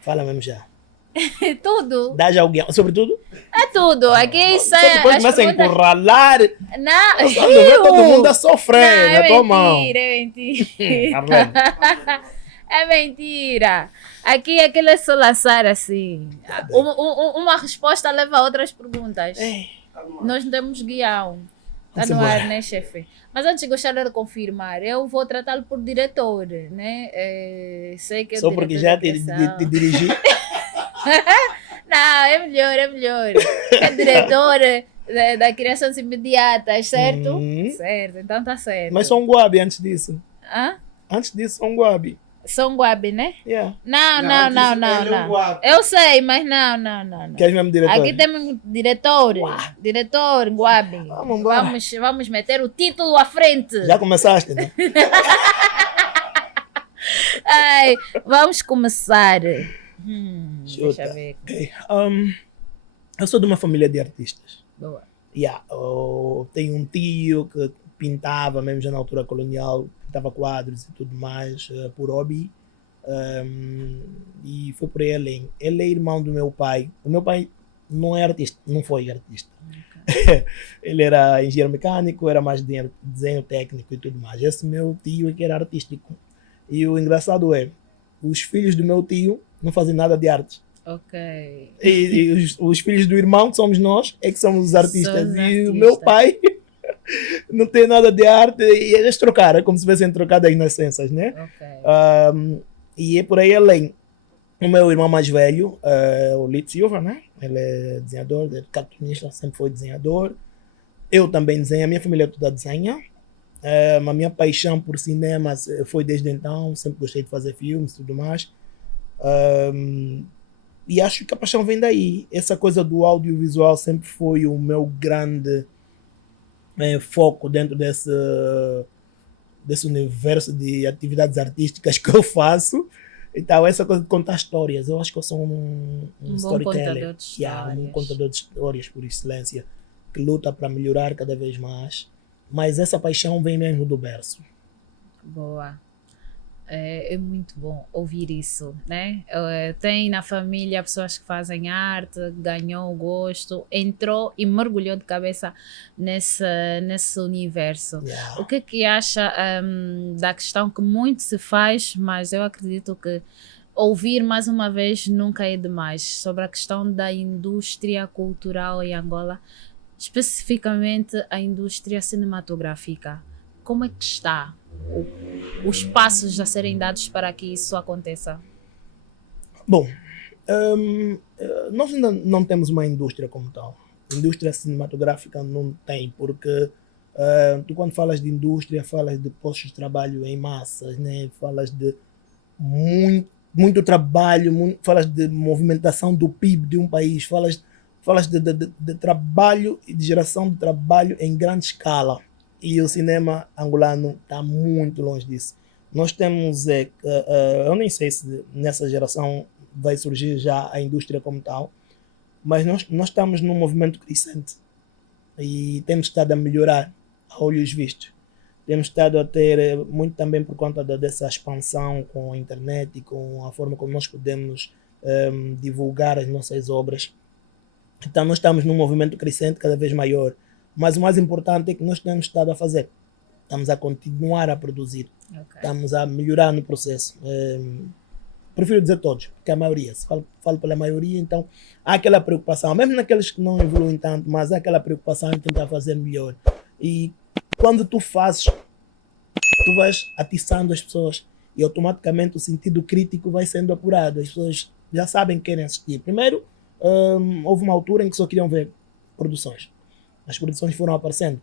Fala mesmo já. Tudo. Dá já alguém, sobretudo. É tudo. Aqui Só sai depois as começa a perguntas. encurralar. Não, Quando vê todo mundo a Não, sofrer na é tua mão. mentira, é mentira. Arlene. É mentira. Aqui aquilo é só laçar assim. Tá bem. Uma resposta leva a outras perguntas. Ei, Nós não temos guião. Está Vamos no ar, embora. né, chefe? Mas antes gostaria de confirmar, eu vou tratá-lo por diretor, né? Sei que é o Só porque diretor já da te criação. dirigi. Não, é melhor, é melhor. É diretor da criações imediatas, certo? Certo, então tá certo. Mas sou um guabi antes disso. Hã? Antes disso, sou um guabi. Sou um guabi, né? Yeah. Não. Ele é um guapo. Eu sei, mas não. Queres mesmo diretor? Aqui temos um diretor. Diretor, guabi. Vamos embora. Vamos meter o título à frente. Já começaste, né? Ai, vamos começar. Chuta. Deixa eu ver. Ok. Eu sou de uma família de artistas. Boa. Yeah, eu tenho um tio que pintava, mesmo já na altura colonial, pintava quadros e tudo mais, por hobby. E foi por aí além. Ele é irmão do meu pai. O meu pai não é artista, não foi artista. Ele era engenheiro mecânico, era mais de desenho técnico e tudo mais. Esse meu tio é que era artístico. E o engraçado é, os filhos do meu tio não fazem nada de arte. Ok. E os filhos do irmão, que somos nós, é que somos os artistas. São os E o artistas. meu pai não tem nada de arte. E eles trocaram, é como se tivessem trocado as nascenças, né? Ok. E é por aí além. O meu irmão mais velho, o Lito Silva, né? Ele é desenhador, ele é cartunista, sempre foi desenhador. Eu também desenho, a minha família toda desenha. A minha paixão por cinema foi desde então, sempre gostei de fazer filmes e tudo mais. E acho que a paixão vem daí. Essa coisa do audiovisual sempre foi o meu grande foco dentro desse universo de atividades artísticas que eu faço. Então, essa coisa de contar histórias, eu acho que eu sou um bom storyteller. contador de Yeah, um histórias. contador de histórias por excelência, que luta para melhorar cada vez mais. Mas essa paixão vem mesmo do berço. Boa. É muito bom ouvir isso, né? Tem na família pessoas que fazem arte, ganhou o gosto, entrou e mergulhou de cabeça nesse universo. Yeah. O que é que acha da questão que muito se faz, mas eu acredito que ouvir mais uma vez nunca é demais, sobre a questão da indústria cultural em Angola, especificamente a indústria cinematográfica. Como é que está? Os passos a serem dados para que isso aconteça? Bom, nós ainda não temos uma indústria como tal. Indústria cinematográfica não tem, porque tu quando falas de indústria, falas de postos de trabalho em massas, né? Falas de muito trabalho, falas de movimentação do PIB de um país, falas de trabalho e de geração de trabalho em grande escala. E o cinema angolano está muito longe disso. Nós temos, eu nem sei se nessa geração vai surgir já a indústria como tal, mas nós estamos num movimento crescente e temos estado a melhorar a olhos vistos. Temos estado a ter, muito também por conta dessa expansão com a internet e com a forma como nós podemos divulgar as nossas obras. Então nós estamos num movimento crescente cada vez maior. Mas o mais importante é que nós temos estado a fazer. Estamos a continuar a produzir. Okay. Estamos a melhorar no processo. Prefiro dizer todos, porque a maioria. Se falo pela maioria, então há aquela preocupação. Mesmo naqueles que não evoluem tanto, mas há aquela preocupação em tentar fazer melhor. E quando tu fazes, tu vais atiçando as pessoas. E automaticamente o sentido crítico vai sendo apurado. As pessoas já sabem que querem assistir. Primeiro, houve uma altura em que só queriam ver produções. As produções foram aparecendo.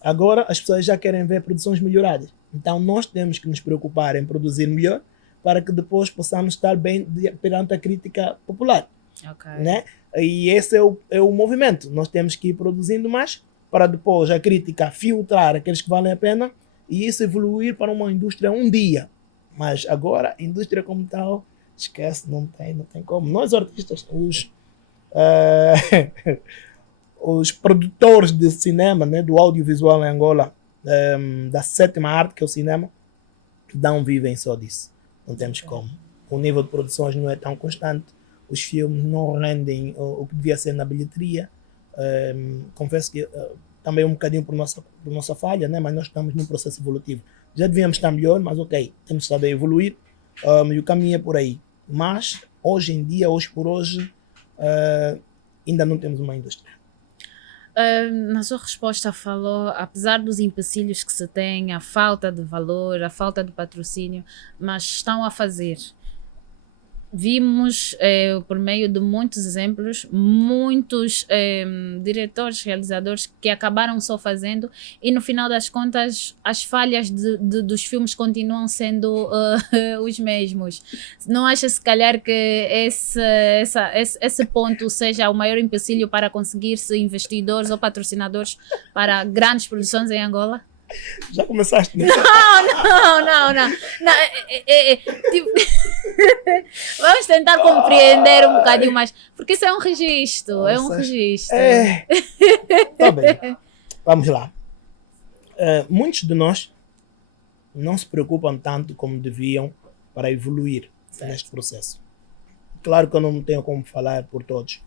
Agora as pessoas já querem ver produções melhoradas. Então nós temos que nos preocupar em produzir melhor para que depois possamos estar bem perante a crítica popular. Okay. Né? E esse é o movimento. Nós temos que ir produzindo mais para depois a crítica filtrar aqueles que valem a pena e isso evoluir para uma indústria um dia. Mas agora, a indústria como tal, esquece, não tem como. Nós artistas, os produtores de cinema, né, do audiovisual em Angola, da sétima arte, que é o cinema, não vivem só disso. Não temos como. o nível de produções não é tão constante, os filmes não rendem o que devia ser na bilheteria. Confesso que também um bocadinho por nossa falha, né? Mas nós estamos num processo evolutivo. Já devíamos estar melhor, mas ok, temos estado a evoluir e o caminho é por aí. Mas, hoje em dia, hoje por hoje, ainda não temos uma indústria. Na sua resposta falou, apesar dos empecilhos que se tem, a falta de valor, a falta de patrocínio, mas estão a fazer. Vimos, por meio de muitos exemplos, muitos diretores, realizadores que acabaram só fazendo e no final das contas as falhas dos filmes continuam sendo os mesmos. Não acha se calhar que esse ponto seja o maior empecilho para conseguir-se investidores ou patrocinadores para grandes produções em Angola? Já começaste, né? Não. Tipo, vamos tentar compreender um bocadinho mais, porque isso é um registro, Tá bem, vamos lá. Muitos de nós não se preocupam tanto como deviam para evoluir neste processo. Claro que eu não tenho como falar por todos,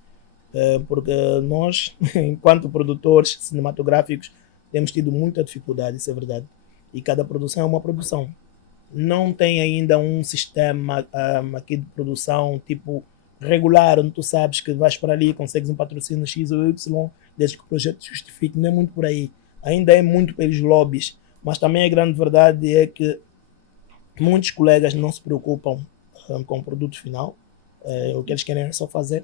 porque nós, enquanto produtores cinematográficos, temos tido muita dificuldade, isso é verdade. E cada produção é uma produção. Não tem ainda um sistema aqui de produção tipo regular, onde tu sabes que vais para ali, consegues um patrocínio X ou Y, desde que o projeto justifique. Não é muito por aí. Ainda é muito pelos lobbies. Mas também a grande verdade é que muitos colegas não se preocupam com o produto final. O que eles querem é só fazer,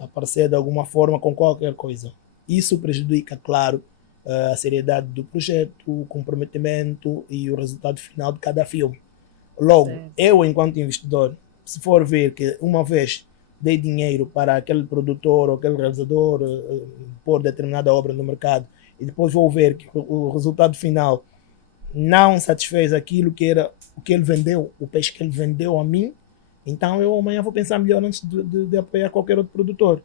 aparecer de alguma forma com qualquer coisa. Isso prejudica, claro, a seriedade do projeto, o comprometimento e o resultado final de cada filme. Logo, eu, enquanto investidor, se for ver que uma vez dei dinheiro para aquele produtor ou aquele realizador pôr determinada obra no mercado e depois vou ver que o resultado final não satisfez aquilo que era o que ele vendeu, o peixe que ele vendeu a mim, então eu amanhã vou pensar melhor antes de apoiar qualquer outro produtor.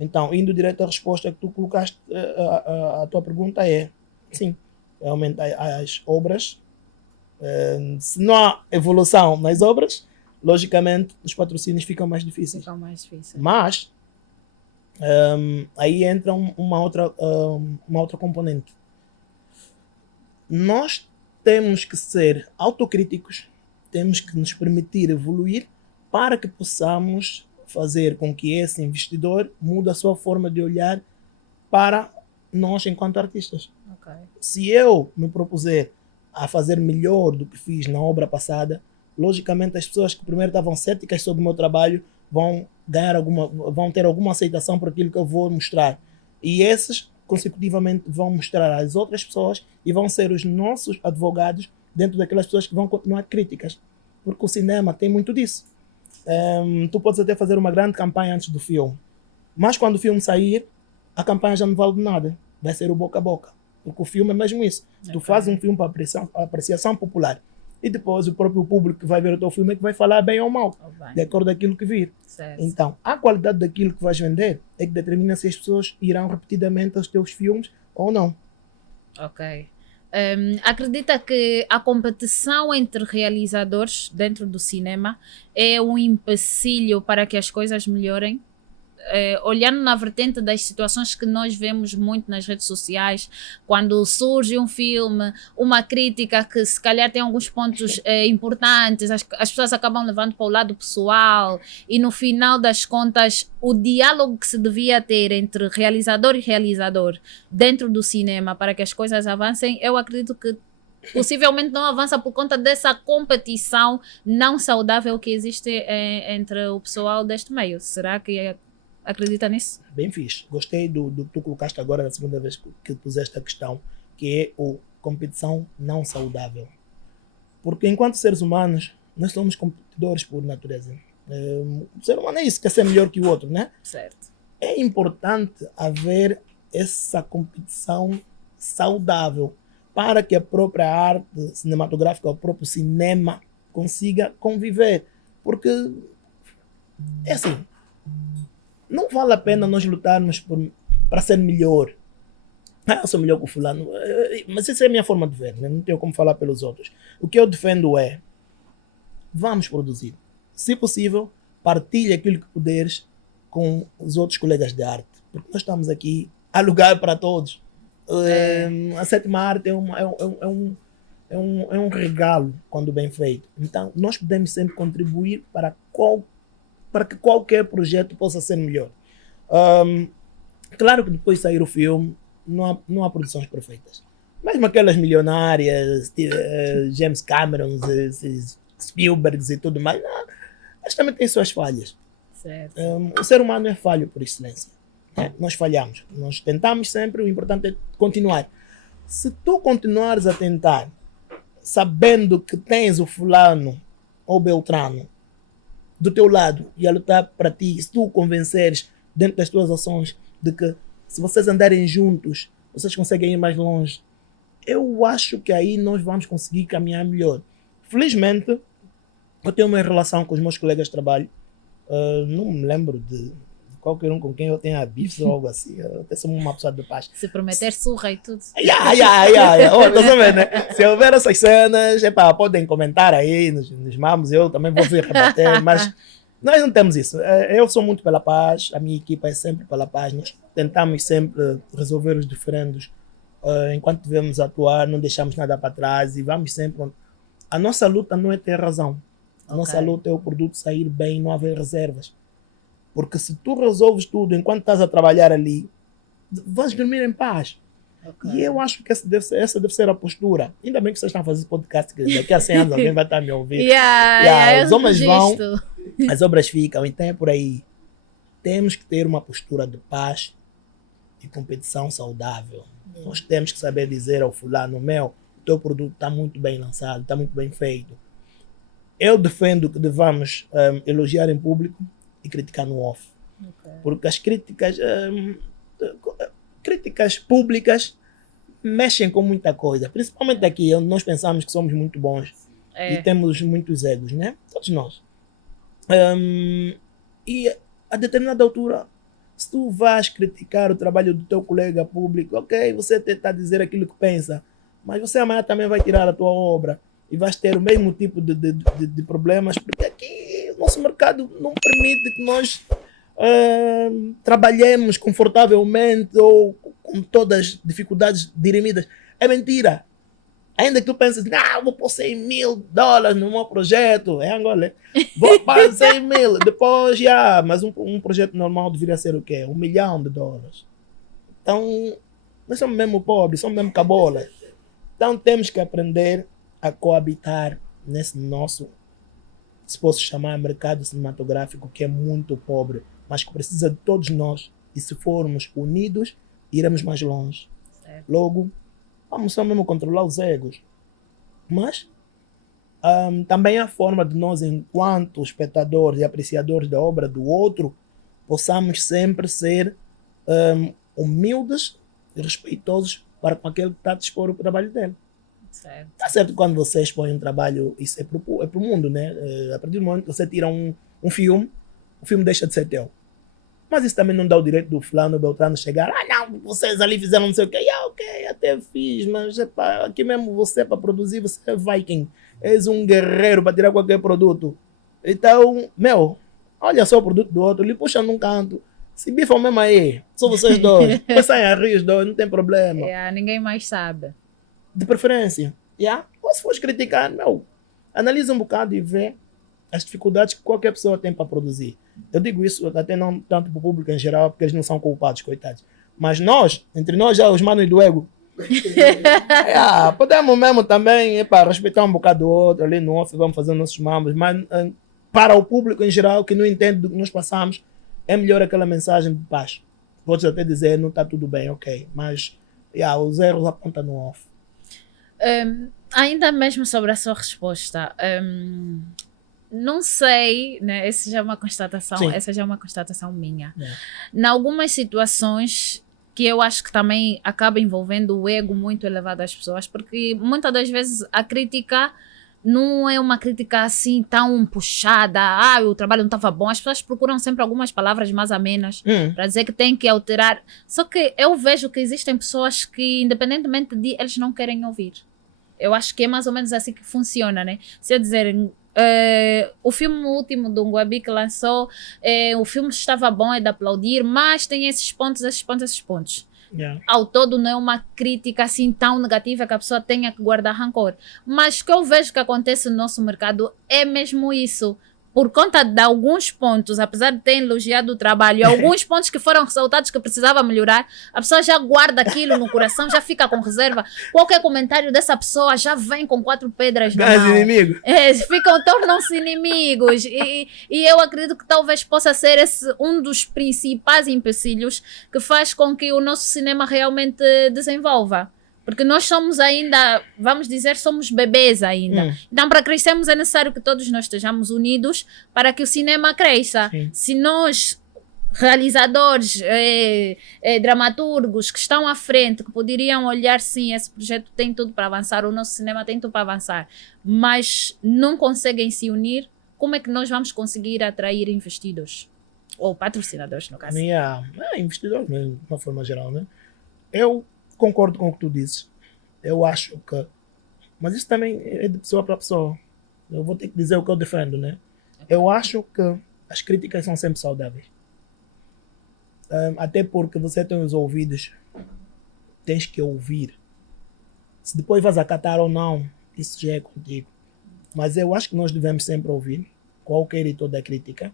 Então, indo direto à resposta que tu colocaste, a tua pergunta é, sim, realmente as obras, se não há evolução nas obras, logicamente os patrocínios ficam mais difíceis. Mas, aí entra uma outra componente. Nós temos que ser autocríticos, temos que nos permitir evoluir para que possamos fazer com que esse investidor mude a sua forma de olhar para nós enquanto artistas. Okay. Se eu me propuser a fazer melhor do que fiz na obra passada, logicamente as pessoas que primeiro estavam céticas sobre o meu trabalho vão ter alguma aceitação por aquilo que eu vou mostrar. E esses, consecutivamente, vão mostrar às outras pessoas e vão ser os nossos advogados dentro daquelas pessoas que vão continuar críticas. Porque o cinema tem muito disso. Tu podes até fazer uma grande campanha antes do filme, mas quando o filme sair, a campanha já não vale de nada, vai ser o boca a boca, porque o filme é mesmo isso. Okay. Tu fazes um filme para apreciação popular e depois o próprio público que vai ver o teu filme é que vai falar bem ou mal, de acordo com aquilo que vir. Certo. Então, a qualidade daquilo que vais vender é que determina se as pessoas irão repetidamente aos teus filmes ou não. Ok. Acredita que a competição entre realizadores dentro do cinema é um empecilho para que as coisas melhorem? Olhando na vertente das situações que nós vemos muito nas redes sociais, quando surge um filme, uma crítica que se calhar tem alguns pontos importantes, as pessoas acabam levando para o lado pessoal e no final das contas o diálogo que se devia ter entre realizador e realizador dentro do cinema para que as coisas avancem, eu acredito que possivelmente não avança por conta dessa competição não saudável que existe entre o pessoal deste meio. Será que acredita nisso? Bem fixe. Gostei do que tu colocaste agora na segunda vez que puseste a questão, que é a competição não saudável. Porque enquanto seres humanos, nós somos competidores por natureza. O ser humano é isso, quer ser melhor que o outro, né? Certo. É importante haver essa competição saudável para que a própria arte cinematográfica, o próprio cinema, consiga conviver. Porque, é assim, não vale a pena nós lutarmos para ser melhor. Eu sou melhor que o fulano. Mas essa é a minha forma de ver, né? Não tenho como falar pelos outros. O que eu defendo é, vamos produzir. se possível, partilha aquilo que puderes com os outros colegas de arte. Porque nós estamos aqui a lugar para todos. A sétima arte é um regalo quando bem feito. Então, nós podemos sempre contribuir para que qualquer projeto possa ser melhor. Claro que depois de sair o filme, não há produções perfeitas. Mesmo aquelas milionárias, James Cameron, Spielberg e tudo mais, elas também têm suas falhas. Certo. O ser humano é falho por excelência. Né? Nós falhamos. Nós tentamos sempre, o importante é continuar. Se tu continuares a tentar, sabendo que tens o fulano ou beltrano do teu lado e a lutar para ti, se tu convenceres dentro das tuas ações de que se vocês andarem juntos, vocês conseguem ir mais longe, eu acho que aí nós vamos conseguir caminhar melhor. Felizmente, eu tenho uma relação com os meus colegas de trabalho. Não me lembro de qualquer um com quem eu tenha bifes ou algo assim. Eu até sou uma pessoa de paz. Se prometer surra e tudo. Tô sabendo, né? Se houver essas cenas, podem comentar aí nos mamos, eu também vou vir rebater, mas nós não temos isso. Eu sou muito pela paz, a minha equipa é sempre pela paz. Nós tentamos sempre resolver os diferendos enquanto devemos atuar, não deixamos nada para trás e vamos sempre. A nossa luta não é ter razão. A nossa luta é o produto sair bem, não haver reservas. Porque se tu resolves tudo enquanto estás a trabalhar ali, vais dormir em paz. E eu acho que essa deve ser a postura. Ainda bem que vocês estão a fazer esse podcast, que daqui a 100 anos alguém vai estar a me ouvir. Os homens vão, as obras ficam, então é por aí. Temos que ter uma postura de paz e competição saudável. Nós temos que saber dizer ao fulano, o teu produto está muito bem lançado, está muito bem feito. Eu defendo que devamos elogiar em público e criticar no off. Porque as críticas públicas mexem com muita coisa. Principalmente aqui, onde nós pensamos que somos muito bons e temos muitos egos, né? Todos nós. E a determinada altura, se tu vais criticar o trabalho do teu colega público, ok, você está a dizer aquilo que pensa, mas você amanhã também vai tirar a tua obra e vais ter o mesmo tipo de problemas, porque aqui o nosso mercado não permite que nós trabalhemos confortavelmente ou com todas as dificuldades dirimidas. É mentira. Ainda que tu penses, vou pôr $100,000 no meu projeto, é Angola, vou pôr 100 mil, depois mas um projeto normal deveria ser o quê? $1 milhão. Então, nós somos mesmo pobres, somos mesmo cabolas. Então temos que aprender a coabitar nesse nosso, se posso chamar, mercado cinematográfico, que é muito pobre, mas que precisa de todos nós. E se formos unidos, iremos mais longe. Certo. Logo, vamos só mesmo controlar os egos. Mas também a forma de nós, enquanto espectadores e apreciadores da obra do outro, possamos sempre ser humildes e respeitosos para com aquele que está a dispor o trabalho dele. Certo. Tá certo que quando você expõe um trabalho, isso é pro mundo, né? A partir do momento que você tira um filme, o filme deixa de ser teu. Mas isso também não dá o direito do fulano Beltrano chegar, não, vocês ali fizeram não sei o quê. Ok, até fiz, mas aqui mesmo você para produzir, você é Viking. És um guerreiro para tirar qualquer produto. Então, olha só o produto do outro, ele puxa num canto. Se bifam mesmo aí, só vocês dois. Depois saem a rir os dois, não tem problema. Ninguém mais sabe. De preferência. Ou se fores criticar, analisa um bocado e vê as dificuldades que qualquer pessoa tem para produzir. Eu digo isso até não tanto para o público em geral, porque eles não são culpados, coitados. Mas nós, entre nós já, os manos do ego, podemos mesmo também respeitar um bocado do outro, ali no off, vamos fazer nossos mambos, mas para o público em geral, que não entende do que nós passamos, é melhor aquela mensagem de paz. Podes até dizer, não está tudo bem, ok, mas os erros apontam no off. Ainda mesmo sobre a sua resposta, não sei, né? Essa já é uma constatação minha. Em algumas situações que eu acho que também acaba envolvendo o ego muito elevado das pessoas, porque muitas das vezes a crítica não é uma crítica assim tão puxada, o trabalho não estava bom, as pessoas procuram sempre algumas palavras mais amenas para dizer que tem que alterar, só que eu vejo que existem pessoas que, independentemente de eles não querem ouvir. Eu acho que é mais ou menos assim que funciona, né? Se eu dizer O filme último do Ngwabi que lançou, o filme estava bom, é de aplaudir, mas tem esses pontos, esses pontos, esses pontos. Yeah. Ao todo não é uma crítica assim tão negativa que a pessoa tenha que guardar rancor. Mas o que eu vejo que acontece no nosso mercado é mesmo isso. Por conta de alguns pontos, apesar de ter elogiado o trabalho, alguns pontos que foram ressaltados que precisava melhorar, a pessoa já guarda aquilo no coração, já fica com reserva. Qualquer comentário dessa pessoa já vem com 4 pedras na Gás mão. inimigo. Tornam-se inimigos. E eu acredito que talvez possa ser esse um dos principais empecilhos que faz com que o nosso cinema realmente desenvolva. Porque nós somos ainda, vamos dizer, somos bebês ainda. Então, para crescermos é necessário que todos nós estejamos unidos para que o cinema cresça. Sim. Se nós, realizadores, dramaturgos que estão à frente, que poderiam olhar, sim, esse projeto tem tudo para avançar, o nosso cinema tem tudo para avançar, mas não conseguem se unir, como é que nós vamos conseguir atrair investidores? Ou patrocinadores, no caso. Investidores mesmo, de uma forma geral, né? Eu concordo com o que tu dizes. Eu acho que... Mas isso também é de pessoa para pessoa. Eu vou ter que dizer o que eu defendo, né? Eu acho que as críticas são sempre saudáveis. Até porque você tem os ouvidos, tens que ouvir. Se depois vais acatar ou não, isso já é contigo. Mas eu acho que nós devemos sempre ouvir qualquer e toda crítica,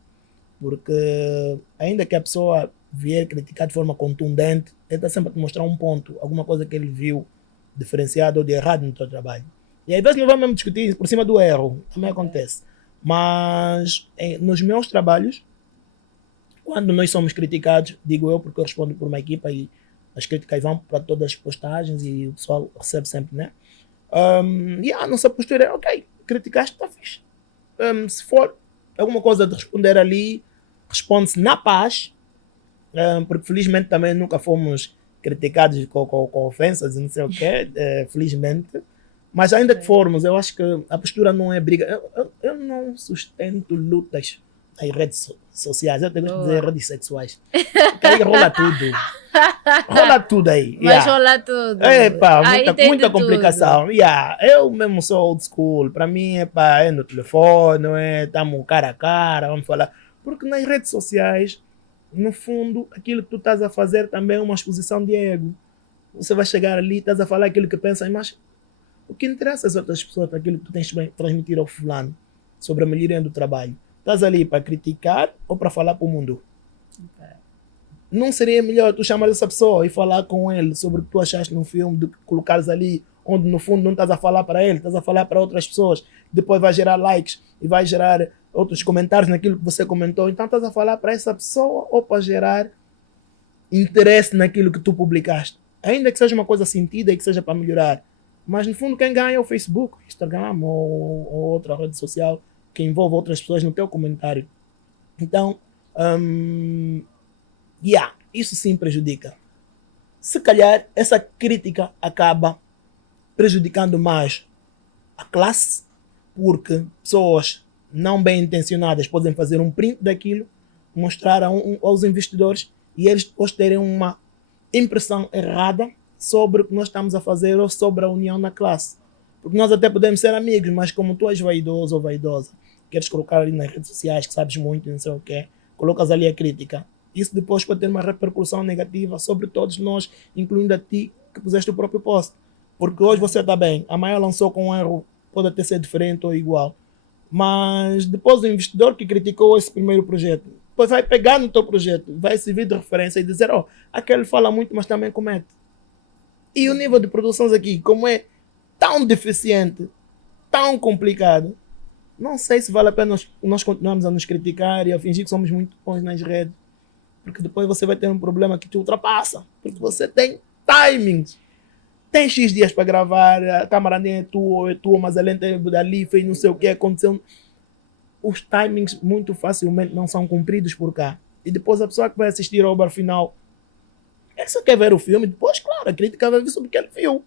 porque ainda que a pessoa vier criticar de forma contundente, ele está sempre a te mostrar um ponto, alguma coisa que ele viu diferenciado ou de errado no teu trabalho. E às vezes não vamos mesmo discutir por cima do erro, também acontece. Mas nos meus trabalhos, quando nós somos criticados, digo eu porque eu respondo por uma equipa e as críticas vão para todas as postagens e o pessoal recebe sempre, né? E a nossa postura é, ok, criticaste, está fixe. Se for alguma coisa de responder ali, responde-se na paz, porque felizmente também nunca fomos criticados com ofensas e não sei o quê, felizmente. Mas ainda que formos, eu acho que a postura não é briga. Eu não sustento lutas nas redes sociais, eu tenho que dizer redes sexuais. Porque aí rola tudo. Rola tudo aí. Mas rola tudo. Muita complicação. Eu mesmo sou old school. Para mim é no telefone, estamos cara a cara, vamos falar. Porque nas redes sociais, no fundo, aquilo que tu estás a fazer também é uma exposição de ego. Você vai chegar ali, estás a falar aquilo que pensas, mas o que interessa às outras pessoas para aquilo que tu tens que transmitir ao fulano sobre a melhoria do trabalho? Estás ali para criticar ou para falar para o mundo? Okay. Não seria melhor tu chamar essa pessoa e falar com ele sobre o que tu achaste no filme do que colocares ali onde no fundo não estás a falar para ele, estás a falar para outras pessoas, depois vai gerar likes e vai gerar outros comentários naquilo que você comentou. Então estás a falar para essa pessoa ou para gerar interesse naquilo que tu publicaste? Ainda que seja uma coisa sentida e que seja para melhorar. Mas no fundo quem ganha é o Facebook, Instagram ou outra rede social que envolve outras pessoas no teu comentário. Então, isso sim prejudica. Se calhar essa crítica acaba prejudicando mais a classe, porque pessoas não bem intencionadas podem fazer um print daquilo, mostrar aos investidores e eles depois terem uma impressão errada sobre o que nós estamos a fazer ou sobre a união na classe. Porque nós até podemos ser amigos, mas como tu és vaidoso ou vaidosa, queres colocar ali nas redes sociais que sabes muito, não sei o quê, colocas ali a crítica. Isso depois pode ter uma repercussão negativa sobre todos nós, incluindo a ti que puseste o próprio post. Porque hoje você está bem, amanhã lançou com um erro, pode até ser diferente ou igual. Mas depois o investidor que criticou esse primeiro projeto, depois vai pegar no teu projeto, vai servir de referência e dizer, aquele fala muito, mas também comete. E o nível de produções aqui, como é tão deficiente, tão complicado, não sei se vale a pena nós continuarmos a nos criticar e a fingir que somos muito bons nas redes. Porque depois você vai ter um problema que te ultrapassa. Porque você tem timings. Tem X dias para gravar, a câmera nem é tua, mas a lente é dali, fez não sei o que, aconteceu. Os timings muito facilmente não são cumpridos por cá. E depois a pessoa que vai assistir ao bar final, ele só quer ver o filme, depois, claro, a crítica vai ver sobre o que ele viu.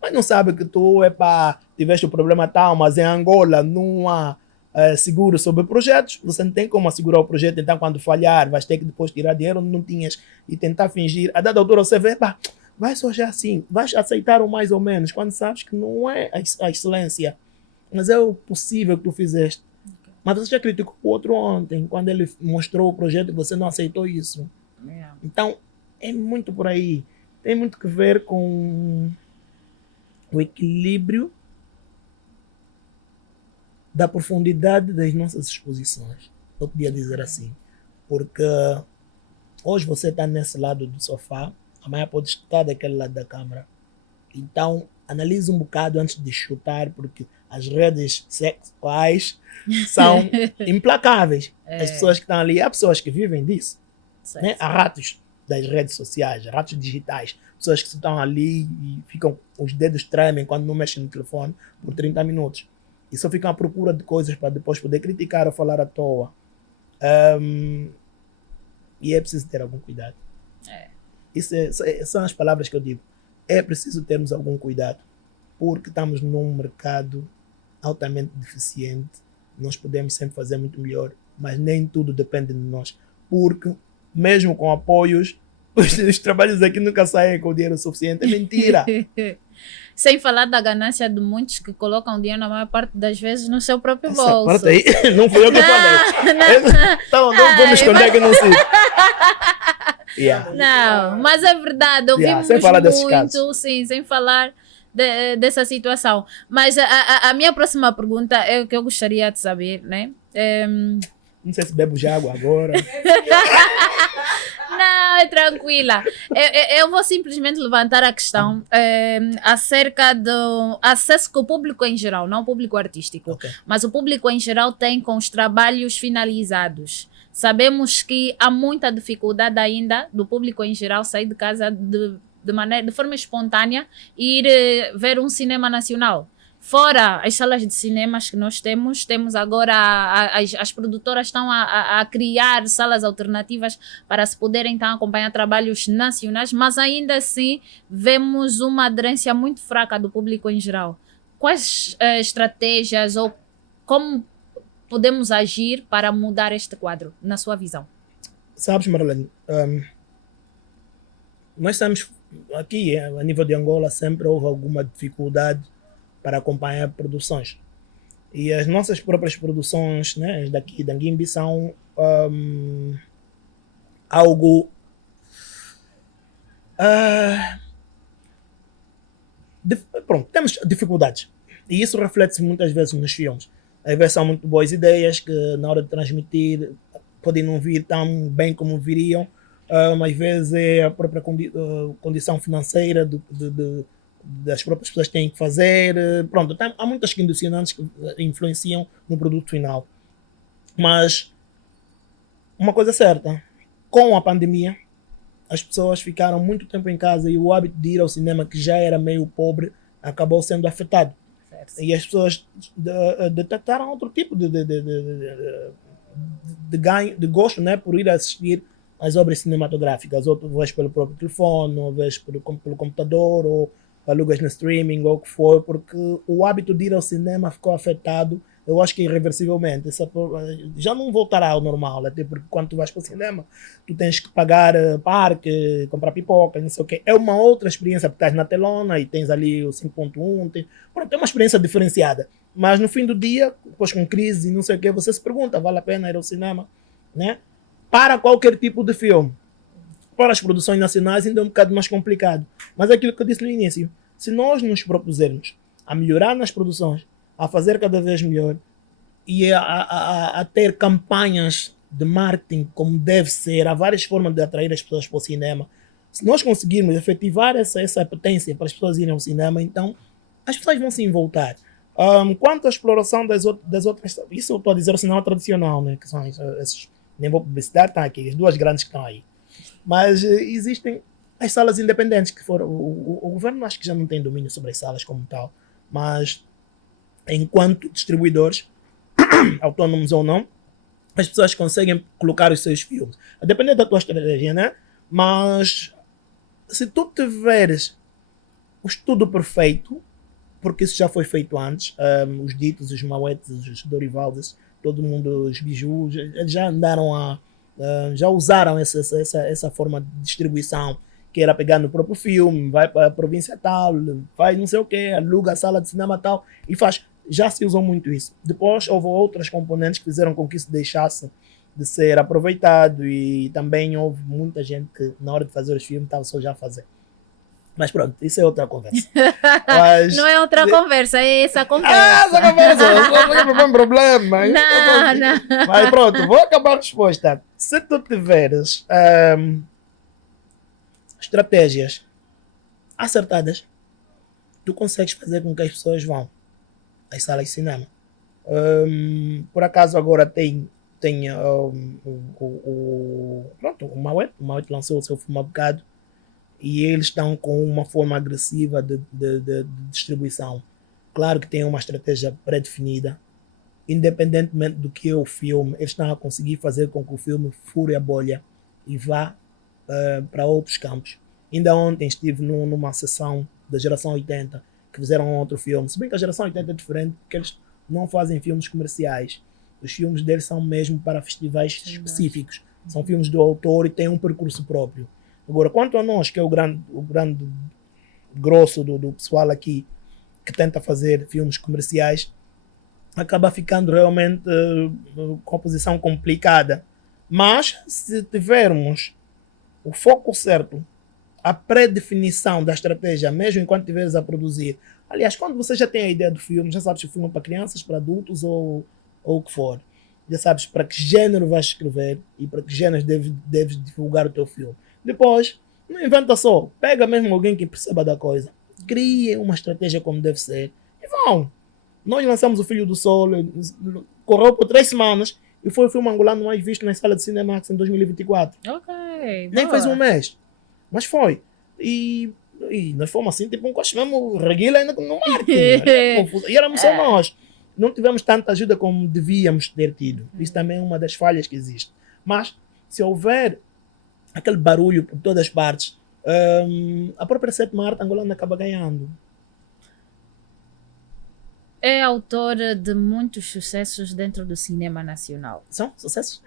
Mas não sabe que tu, tiveste o problema tal, mas em Angola não há seguro sobre projetos, você não tem como assegurar o projeto, então quando falhar, vais ter que depois tirar dinheiro onde não tinhas e tentar fingir. A dada altura você vê, vai só já assim, vais aceitar o mais ou menos, quando sabes que não é a excelência. mas é o possível que tu fizeste. Mas você já criticou o outro ontem, quando ele mostrou o projeto e você não aceitou isso. Yeah. Então, é muito por aí. Tem muito que ver com o equilíbrio da profundidade das nossas exposições. Eu podia dizer assim. Porque hoje você está nesse lado do sofá, amanhã pode estar daquele lado da câmara. Então, analise um bocado antes de chutar, porque as redes sexuais são implacáveis. As pessoas que estão ali, há pessoas que vivem disso. Né? Há ratos das redes sociais, ratos digitais. Pessoas que estão ali e ficam, os dedos tremem quando não mexem no telefone por 30 minutos. E só ficam à procura de coisas para depois poder criticar ou falar à toa. E é preciso ter algum cuidado. Isso são as palavras que eu digo. É preciso termos algum cuidado, porque estamos num mercado altamente deficiente. Nós podemos sempre fazer muito melhor, mas nem tudo depende de nós. Porque, mesmo com apoios, os trabalhos aqui nunca saem com dinheiro suficiente. É mentira. Sem falar da ganância de muitos que colocam dinheiro, na maior parte das vezes, no seu próprio Essa bolso. parte aí, não fui eu que falei. Então, não vou me esconder que não sei. Yeah. Não, mas é verdade, ouvimos Sem falar desses muito, casos. sim, sem falar dessa situação. Mas a minha próxima pergunta é o que eu gostaria de saber, né? Não sei se bebo já água agora. Não, é tranquila. Eu vou simplesmente levantar a questão acerca do acesso que o público em geral, não o público artístico, Okay. mas o público em geral tem com os trabalhos finalizados. Sabemos que há muita dificuldade ainda do público em geral sair de casa de forma espontânea e ir ver um cinema nacional. Fora as salas de cinemas que nós temos agora, as produtoras estão a criar salas alternativas para se poderem então acompanhar trabalhos nacionais, mas ainda assim vemos uma aderência muito fraca do público em geral. Quais estratégias ou como podemos agir para mudar este quadro, na sua visão? Sabes, Marlene, nós estamos aqui, a nível de Angola, sempre houve alguma dificuldade para acompanhar produções. E as nossas próprias produções, né, daqui da Nguimbi, são algo pronto, temos dificuldades. E isso reflete-se muitas vezes nos filmes. Às vezes são muito boas ideias que na hora de transmitir podem não vir tão bem como viriam. Às vezes é a própria condição financeira das próprias pessoas que têm que fazer. Pronto, há muitas condicionantes que influenciam no produto final. Mas uma coisa é certa, com a pandemia, as pessoas ficaram muito tempo em casa e o hábito de ir ao cinema, que já era meio pobre, acabou sendo afetado. Certo. E as pessoas detectaram outro tipo de ganho, de gosto, né, por ir assistir às obras cinematográficas. Ou vês pelo próprio telefone, ou vês pelo computador, ou alugas no streaming, ou o que for, porque o hábito de ir ao cinema ficou afetado. Eu acho que irreversivelmente. Já não voltará ao normal, até porque quando tu vais para o cinema, tu tens que pagar parque, comprar pipoca, não sei o quê. É uma outra experiência, porque estás na telona e tens ali o 5.1. Pronto, é uma experiência diferenciada. Mas no fim do dia, depois com crise e não sei o quê, você se pergunta, vale a pena ir ao cinema? Né? Para qualquer tipo de filme. Para as produções nacionais ainda é um bocado mais complicado. Mas é aquilo que eu disse no início. Se nós nos propusermos a melhorar nas produções, a fazer cada vez melhor e a ter campanhas de marketing como deve ser, há várias formas de atrair as pessoas para o cinema. Se nós conseguirmos efetivar essa potência para as pessoas irem ao cinema, então as pessoas vão se envoltar. Quanto à exploração das outras, isso eu estou a dizer o cinema tradicional, né, que são esses, nem vou publicitar, está aqui, as duas grandes que estão aí. Mas existem as salas independentes, que foram, o governo acho que já não tem domínio sobre as salas como tal, mas enquanto distribuidores, autônomos ou não, as pessoas conseguem colocar os seus filmes. A depender da tua estratégia, né? Mas se tu tiveres o estudo perfeito, porque isso já foi feito antes, os Ditos, os Mauetes, os Dorivaldes, todo mundo, os Bijus, já andaram já usaram essa forma de distribuição, que era pegar no próprio filme, vai para a província tal, faz não sei o que, aluga a sala de cinema tal, e faz. já se usou muito isso. Depois houve outras componentes que fizeram com que isso deixasse de ser aproveitado e também houve muita gente que na hora de fazer os filmes estava só já a fazer. Mas pronto, isso é outra conversa. Mas, Não é outra conversa, é essa ah, conversa. essa conversa, não tem problema. Não. Mas pronto, vou acabar a resposta. Se tu tiveres estratégias acertadas, tu consegues fazer com que as pessoas vão às salas de cinema. Por acaso agora tem pronto, o Mauet lançou o seu filme há bocado e eles estão com uma forma agressiva de distribuição. Claro que tem uma estratégia pré-definida, independentemente do que é o filme, eles estão a conseguir fazer com que o filme fure a bolha e vá para outros campos. Ainda ontem estive numa sessão da geração 80 que fizeram outro filme, se bem que a geração 80 é diferente porque eles não fazem filmes comerciais. Os filmes deles são mesmo para festivais específicos. São filmes do autor e têm um percurso próprio. Agora, quanto a nós, que é o grande grosso do pessoal aqui que tenta fazer filmes comerciais, acaba ficando realmente com a posição complicada. Mas, se tivermos o foco certo, a pré-definição da estratégia, mesmo enquanto estiveres a produzir. Aliás, quando você já tem a ideia do filme, já sabes se o filme é para crianças, para adultos ou o que for. Já sabes para que género vais escrever e para que géneros deves divulgar o teu filme. Depois, não inventa só. Pega mesmo alguém que perceba da coisa. Crie uma estratégia como deve ser. E vão. Nós lançamos O Filho do Sol, correu por 3 semanas e foi o filme angolano mais visto na sala de Cinemax em 2024. Ok. Nem boa. fez um mês. Mas foi. E nós fomos assim, tipo, um coche mesmo, reguila ainda no marketing. E éramos só nós. Não tivemos tanta ajuda como devíamos ter tido. Isso também é uma das falhas que existe. Mas, se houver aquele barulho por todas as partes, a própria sétima arte angolana acaba ganhando. É autora de muitos sucessos dentro do cinema nacional. São sucessos?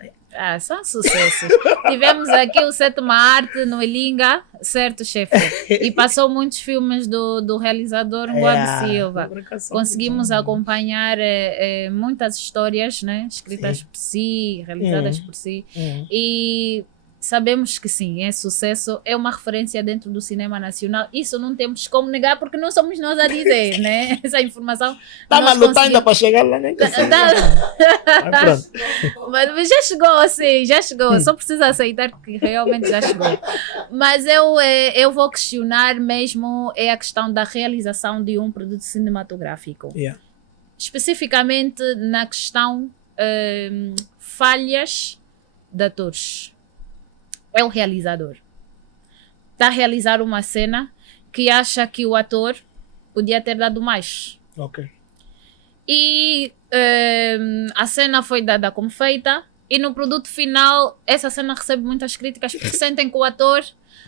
São sucessos. Tivemos aqui o Sétima Arte no Ilinga, certo, chefe? E passou muitos filmes do realizador Nguabi Silva. Conseguimos acompanhar muitas histórias, né? Escritas por si, realizadas por si. E sabemos que sim, é sucesso, é uma referência dentro do cinema nacional. Isso não temos como negar porque não somos nós a dizer, né? Essa informação. Está na luta ainda para chegar lá, nem que Mas já chegou, sim, já chegou. Só precisa aceitar que realmente já chegou. Mas eu vou questionar mesmo a questão da realização de um produto cinematográfico. Especificamente na questão falhas de atores. É o realizador. Está a realizar uma cena que acha que o ator podia ter dado mais. Ok. E a cena foi dada como feita e no produto final essa cena recebe muitas críticas porque sentem que o ator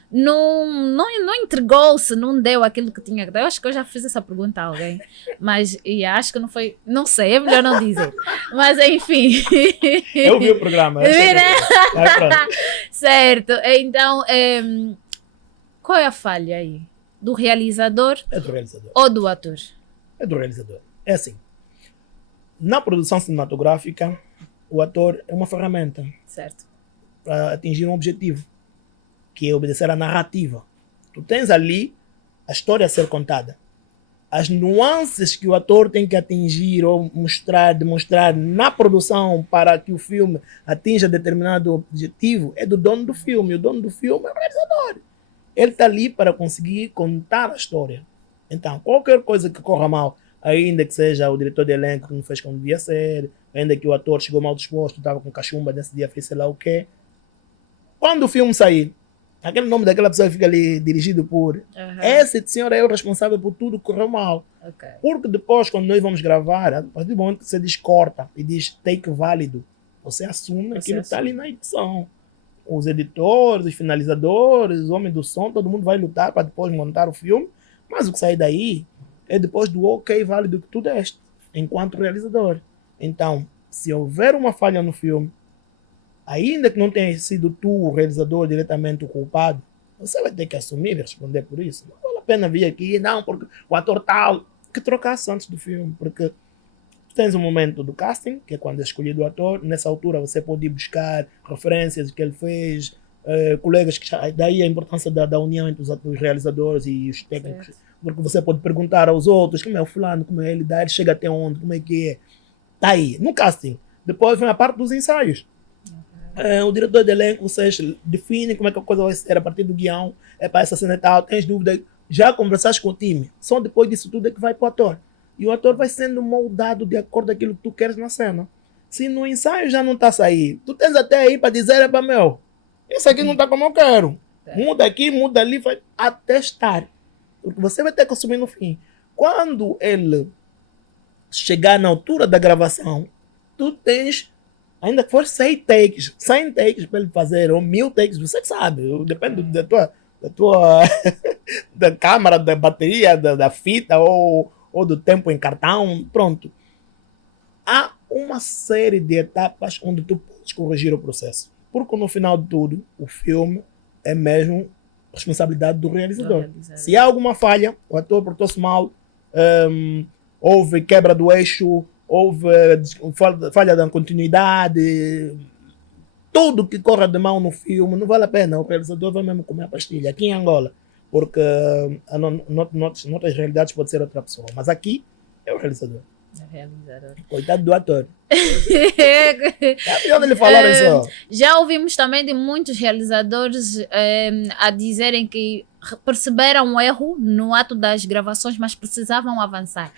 não entregou-se, não deu aquilo que tinha que dar. Eu acho que eu já fiz essa pergunta a alguém, mas acho que não foi, não sei, é melhor não dizer. Mas enfim. Eu vi o programa. Certo, então qual é a falha aí? Do realizador? É do realizador. Ou do ator? É do realizador. É assim, na produção cinematográfica, o ator é uma ferramenta. Certo. Para atingir um objetivo, que é obedecer à narrativa. Tu tens ali a história a ser contada. As nuances que o ator tem que atingir ou demonstrar na produção para que o filme atinja determinado objetivo é do dono do filme. O dono do filme é o realizador. Ele está ali para conseguir contar a história. Então, qualquer coisa que corra mal, ainda que seja o diretor de elenco que não fez como devia ser, ainda que o ator chegou mal disposto, estava com cachumba nesse dia, fez sei lá o quê. Quando o filme sair, aquele nome daquela pessoa fica ali dirigido por esse senhor é o responsável por tudo que correu mal. Okay. Porque depois, quando nós vamos gravar, a partir do momento que você diz corta e diz take válido, você assume aquilo que está ali na edição. Os editores, os finalizadores, os homens do som, todo mundo vai lutar para depois montar o filme, mas o que sai daí é depois do ok válido que tu deste, enquanto realizador. Então, se houver uma falha no filme, ainda que não tenha sido tu, o realizador, diretamente o culpado, você vai ter que assumir e responder por isso. Não vale a pena vir aqui, não, porque o ator tal, que trocasse antes do filme, porque tens o momento do casting, que é quando é escolhido o ator. Nessa altura você pode ir buscar referências que ele fez, colegas que já, daí a importância da união entre os realizadores e os técnicos, Certo. porque você pode perguntar aos outros como é o fulano, como é ele, daí ele chega até onde, como é que é. Tá aí, no casting. Depois vem a parte dos ensaios. O diretor de elenco, vocês definem como é que a coisa vai ser a partir do guião, é para essa cena e tal, tens dúvida, já conversaste com o time. Só depois disso tudo é que vai para o ator. E o ator vai sendo moldado de acordo com aquilo que tu queres na cena. Se no ensaio já não está a sair, tu tens até aí para dizer, é para meu, isso aqui não está como eu quero. Muda aqui, muda ali, vai até estar. Porque você vai ter que assumir no fim. Quando ele chegar na altura da gravação, tu tens, ainda que for 100 takes para ele fazer, ou 1000 takes, você que sabe, depende da tua da câmera, da bateria, da fita, ou do tempo em cartão, pronto. Há uma série de etapas onde tu podes corrigir o processo. Porque no final de tudo, o filme é mesmo responsabilidade do realizador. Se há alguma falha, o ator portou-se mal, houve quebra do eixo, houve falha da continuidade, tudo que corra de mão no filme, não vale a pena. O realizador vai mesmo comer a pastilha. Aqui em Angola, porque noutras realidades pode ser outra pessoa, mas aqui é o realizador. Coitado do ator. É onde ele falaram isso. Já ouvimos também de muitos realizadores a dizerem que perceberam um erro no ato das gravações, mas precisavam avançar.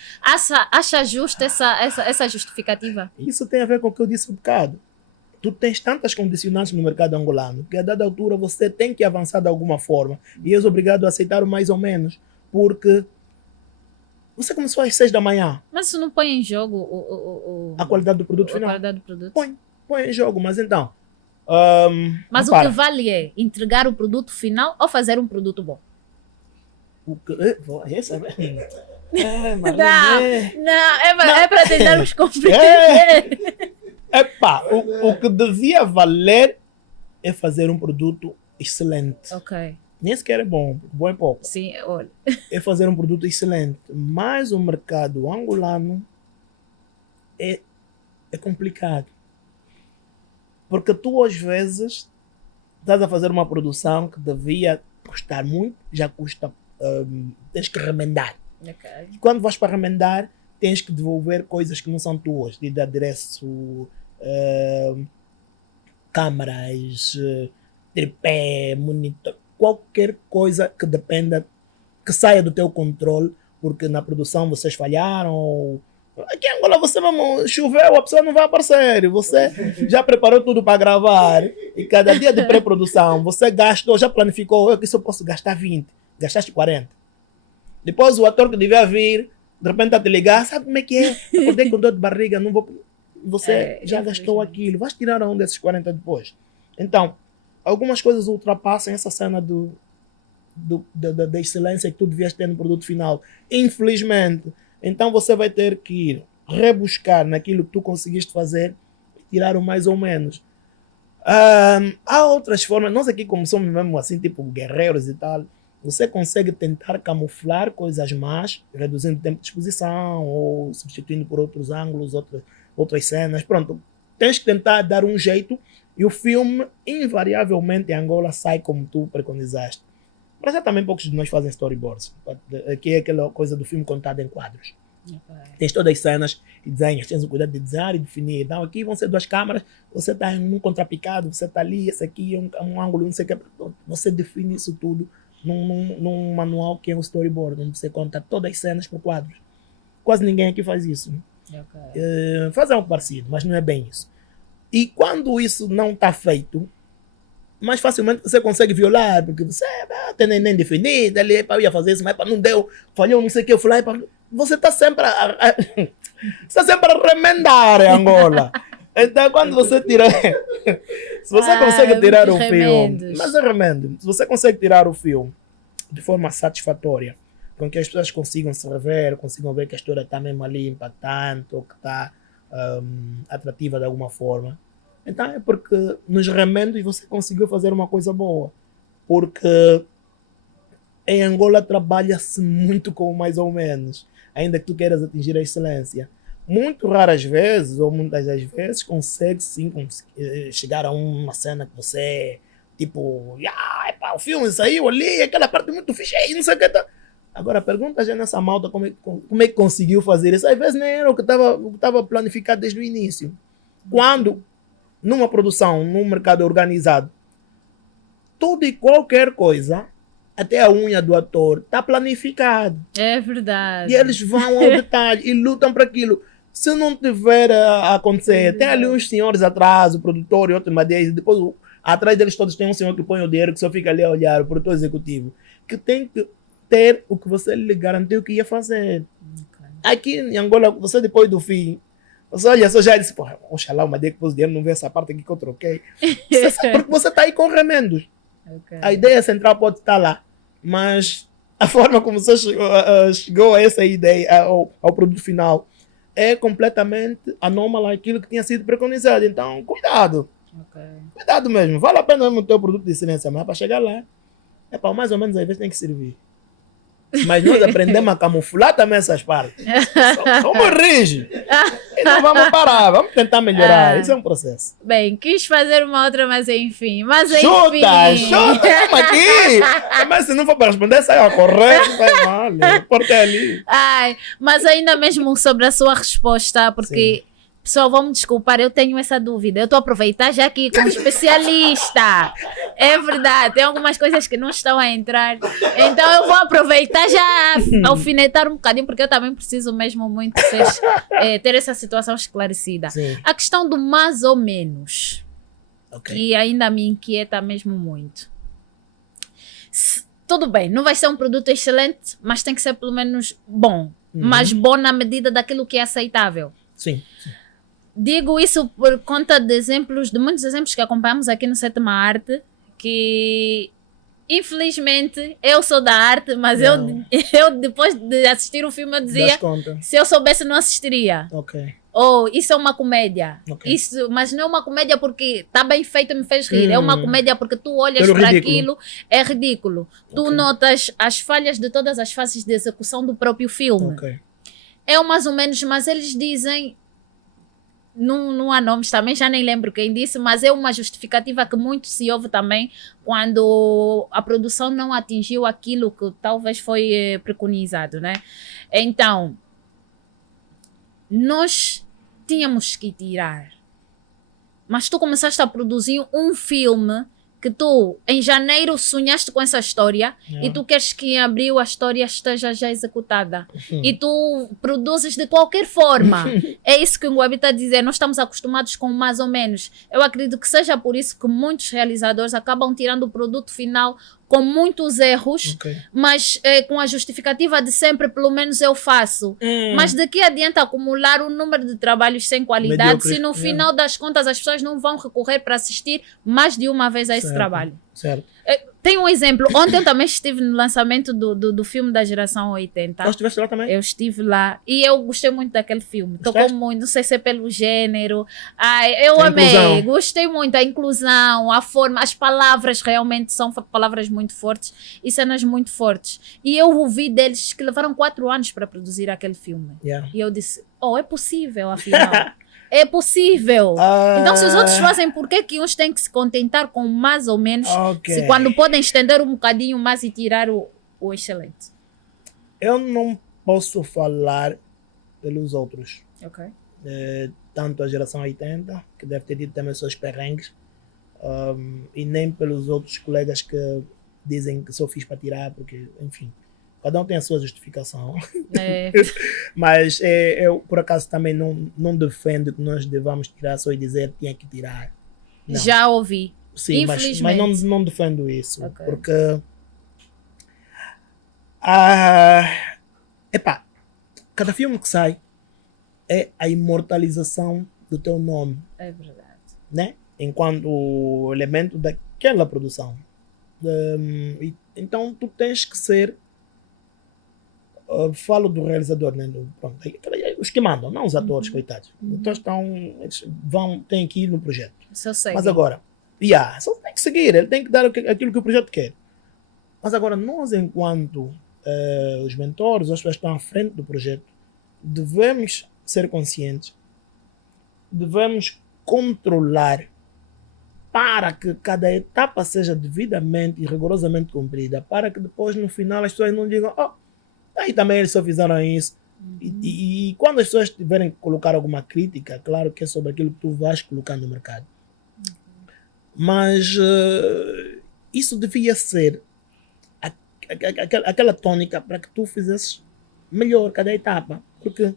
Acha justa essa justificativa? Isso tem a ver com o que eu disse um bocado. Tu tens tantas condicionantes no mercado angolano que a dada altura você tem que avançar de alguma forma e és obrigado a aceitar o mais ou menos, porque você começou às 6 da manhã. Mas isso não põe em jogo a qualidade do produto final? A qualidade do produto. Põe em jogo, mas então... mas o que vale é entregar o produto final ou fazer um produto bom? É para tentarmos compreender. O que devia valer é fazer um produto excelente. Ok. Nem sequer é bom, porque bom é pouco. Sim, olha. É fazer um produto excelente. Mas o mercado angolano é complicado. Porque tu, às vezes, estás a fazer uma produção que devia custar muito, já custa, tens que remendar. Okay. E quando vais para remendar, tens que devolver coisas que não são tuas, de adereço, câmaras, tripé, monitor, qualquer coisa que dependa, que saia do teu controle, porque na produção vocês falharam, ou aqui em Angola você mesmo choveu, a pessoa não vai aparecer, você já preparou tudo para gravar, e cada dia de pré-produção você gastou, já planificou, eu que só posso gastar 20, gastaste 40. Depois o ator que devia vir, de repente a te ligar, sabe como é que é? Acordei com dor de barriga, não vou... Você já gastou aquilo, vais tirar onde esses 40 depois? Então, algumas coisas ultrapassam essa cena da excelência que tu devias ter no produto final. Infelizmente. Então você vai ter que ir rebuscar naquilo que tu conseguiste fazer e tirar o mais ou menos. Há outras formas. Nós aqui, como somos mesmo assim, tipo guerreiros e tal, você consegue tentar camuflar coisas más, reduzindo o tempo de exposição ou substituindo por outros ângulos, outras cenas. Pronto, tens que tentar dar um jeito e o filme, invariavelmente, em Angola, sai como tu preconizaste. Mas já também poucos de nós fazem storyboards, que é aquela coisa do filme contado em quadros. Tens todas as cenas e desenhas, tens o cuidado de desenhar e definir. Então aqui vão ser 2 câmaras, você está em um contrapicado, você está ali, esse aqui é um ângulo, não sei o que. Você define isso tudo num manual que é um storyboard, onde você conta todas as cenas por quadros. Quase ninguém aqui faz isso. Faz algo parecido, mas não é bem isso. E quando isso não está feito, mais facilmente você consegue violar, porque você tem nem definido, ele ia fazer isso, mas não deu, falhou, não sei o que, eu falei, você está sempre está sempre a remendar em Angola. Então quando você tira, se você consegue tirar o filme, mas é remendo, se você consegue tirar o filme de forma satisfatória, com que as pessoas consigam se rever, consigam ver que a história está mesmo ali impactante, ou que está atrativa de alguma forma, então é porque nos remendos você conseguiu fazer uma coisa boa. Porque em Angola trabalha-se muito com mais ou menos, ainda que tu queiras atingir a excelência. muito raras vezes, ou muitas das vezes, consegue sim chegar a uma cena que você, tipo, epá, o filme saiu ali, aquela parte muito fixe, não sei o que. Tá. Agora, pergunta já nessa malta como é que conseguiu fazer isso. Às vezes nem era o que estava planificado desde o início. Quando, numa produção, num mercado organizado, tudo e qualquer coisa, até a unha do ator, está planificado. É verdade. E eles vão ao detalhe e lutam para aquilo. Se não tiver a acontecer, tem ali uns senhores atrás, o produtor e outro, mas depois atrás deles todos tem um senhor que põe o dinheiro, que só fica ali a olhar, o produtor executivo, que tem que ter o que você lhe garantiu que ia fazer. Aqui em Angola, você depois do fim, você olha, só já disse, porra, oxalá uma dia que pôs o dinheiro, não vê essa parte aqui que eu troquei. Porque você está aí com remendos. A ideia central pode estar lá, mas a forma como você chegou a essa ideia, ao produto final, é completamente anômala aquilo que tinha sido preconizado. Então, cuidado. Cuidado mesmo. Vale a pena mesmo ter o produto de excelência, mas para chegar lá, mais ou menos às vezes tem que servir. Mas nós aprendemos a camuflar também essas partes. Somos rígidos. E não vamos parar, vamos tentar melhorar. Isso é um processo. Bem, quis fazer uma outra, mas enfim. Chuta, vamos aqui. Mas se não for para responder, sai a correr, vai mal. Porta ali. Mas ainda mesmo sobre a sua resposta, porque... Sim. Pessoal, vamos desculpar, eu tenho essa dúvida. Eu estou a aproveitar já aqui com um especialista. É verdade, tem algumas coisas que não estão a entrar. Então eu vou aproveitar já alfinetar um bocadinho, porque eu também preciso mesmo muito ter essa situação esclarecida. Sim. A questão do mais ou menos, que ainda me inquieta mesmo muito. Tudo bem, não vai ser um produto excelente, mas tem que ser pelo menos bom. Mas bom na medida daquilo que é aceitável. Sim. Digo isso por conta de muitos exemplos que acompanhamos aqui no Sétima Arte, que infelizmente eu sou da arte, mas eu depois de assistir o filme eu dizia, se eu soubesse não assistiria. Ou isso é uma comédia. Isso, mas não é uma comédia porque está bem feito e me fez rir. É uma comédia porque tu olhas para aquilo, é ridículo. Tu notas as falhas de todas as fases de execução do próprio filme. É mais ou menos, mas eles dizem... Não há nomes também, já nem lembro quem disse, mas é uma justificativa que muito se ouve também quando a produção não atingiu aquilo que talvez foi preconizado, né? Então, nós tínhamos que tirar. Mas tu começaste a produzir um filme que tu, em janeiro, sonhaste com essa história e tu queres que em abril a história esteja já executada. E tu produzes de qualquer forma. É isso que o Ngouabi está a dizer. Nós estamos acostumados com mais ou menos. Eu acredito que seja por isso que muitos realizadores acabam tirando o produto final com muitos erros, mas com a justificativa de sempre, pelo menos eu faço. Mas de que adianta acumular um número de trabalhos sem qualidade se no final das contas as pessoas não vão recorrer para assistir mais de uma vez a esse trabalho? Certo. Tem um exemplo. Ontem eu também estive no lançamento do filme da geração 80. Você estiveste lá também? Eu estive lá e eu gostei muito daquele filme. Tocou muito, não sei se é pelo gênero. Eu amei, gostei muito. A inclusão, a forma, as palavras realmente são palavras muito fortes e cenas muito fortes. E eu ouvi deles que levaram 4 anos para produzir aquele filme. E eu disse, é possível afinal. É possível. Então, se os outros fazem, por que uns têm que se contentar com mais ou menos, se quando podem estender um bocadinho mais e tirar o excelente? Eu não posso falar pelos outros. Tanto a geração 80, que deve ter tido também seus perrengues, e nem pelos outros colegas que dizem que só fiz para tirar, porque, enfim, cada um tem a sua justificação. Mas eu, por acaso, também não defendo que nós devamos tirar só e dizer tinha que tirar. Não. Já ouvi. Sim, mas não defendo isso. Porque... cada filme que sai é a imortalização do teu nome. É verdade. Né? Enquanto elemento daquela produção. Então, tu tens que ser... falo do realizador, né? Pronto, os que mandam, não os atores, coitados. Os atores têm que ir no projeto. Mas agora, só tem que seguir, ele tem que dar aquilo que o projeto quer. Mas agora, nós, enquanto os mentores, as pessoas que estão à frente do projeto, devemos ser conscientes, devemos controlar para que cada etapa seja devidamente e rigorosamente cumprida, para que depois no final as pessoas não digam, oh, aí também eles só fizeram isso. E quando as pessoas tiverem que colocar alguma crítica, claro que é sobre aquilo que tu vais colocar no mercado. Mas isso devia ser aquela tônica para que tu fizesses melhor cada etapa. Porque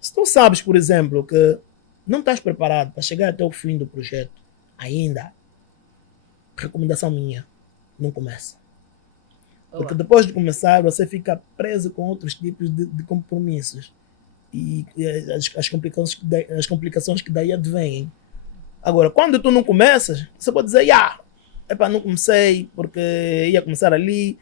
se tu sabes, por exemplo, que não estás preparado para chegar até o fim do projeto ainda, recomendação minha, não começa. Porque depois de começar, você fica preso com outros tipos de compromissos. E as complicações que daí advêm. Agora, quando tu não começas, você pode dizer, não comecei porque ia começar ali.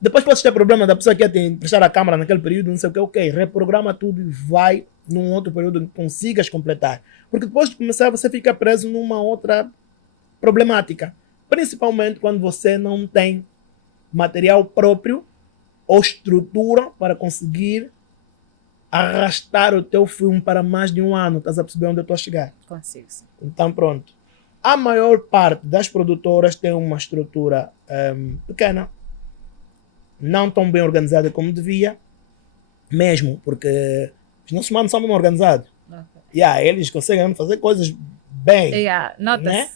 Depois pode ter problema da pessoa que ia te emprestar a câmera naquele período, não sei o que, ok, reprograma tudo e vai num outro período que consigas completar. Porque depois de começar, você fica preso numa outra problemática. Principalmente quando você não tem material próprio ou estrutura para conseguir arrastar o teu filme para mais de um ano. Estás a perceber onde eu estou a chegar? Consigo, sim. Então, pronto. A maior parte das produtoras tem uma estrutura pequena, não tão bem organizada como devia, mesmo porque os nossos manos são mesmo organizados. Okay. Eles conseguem fazer coisas bem. Nota-se. Né?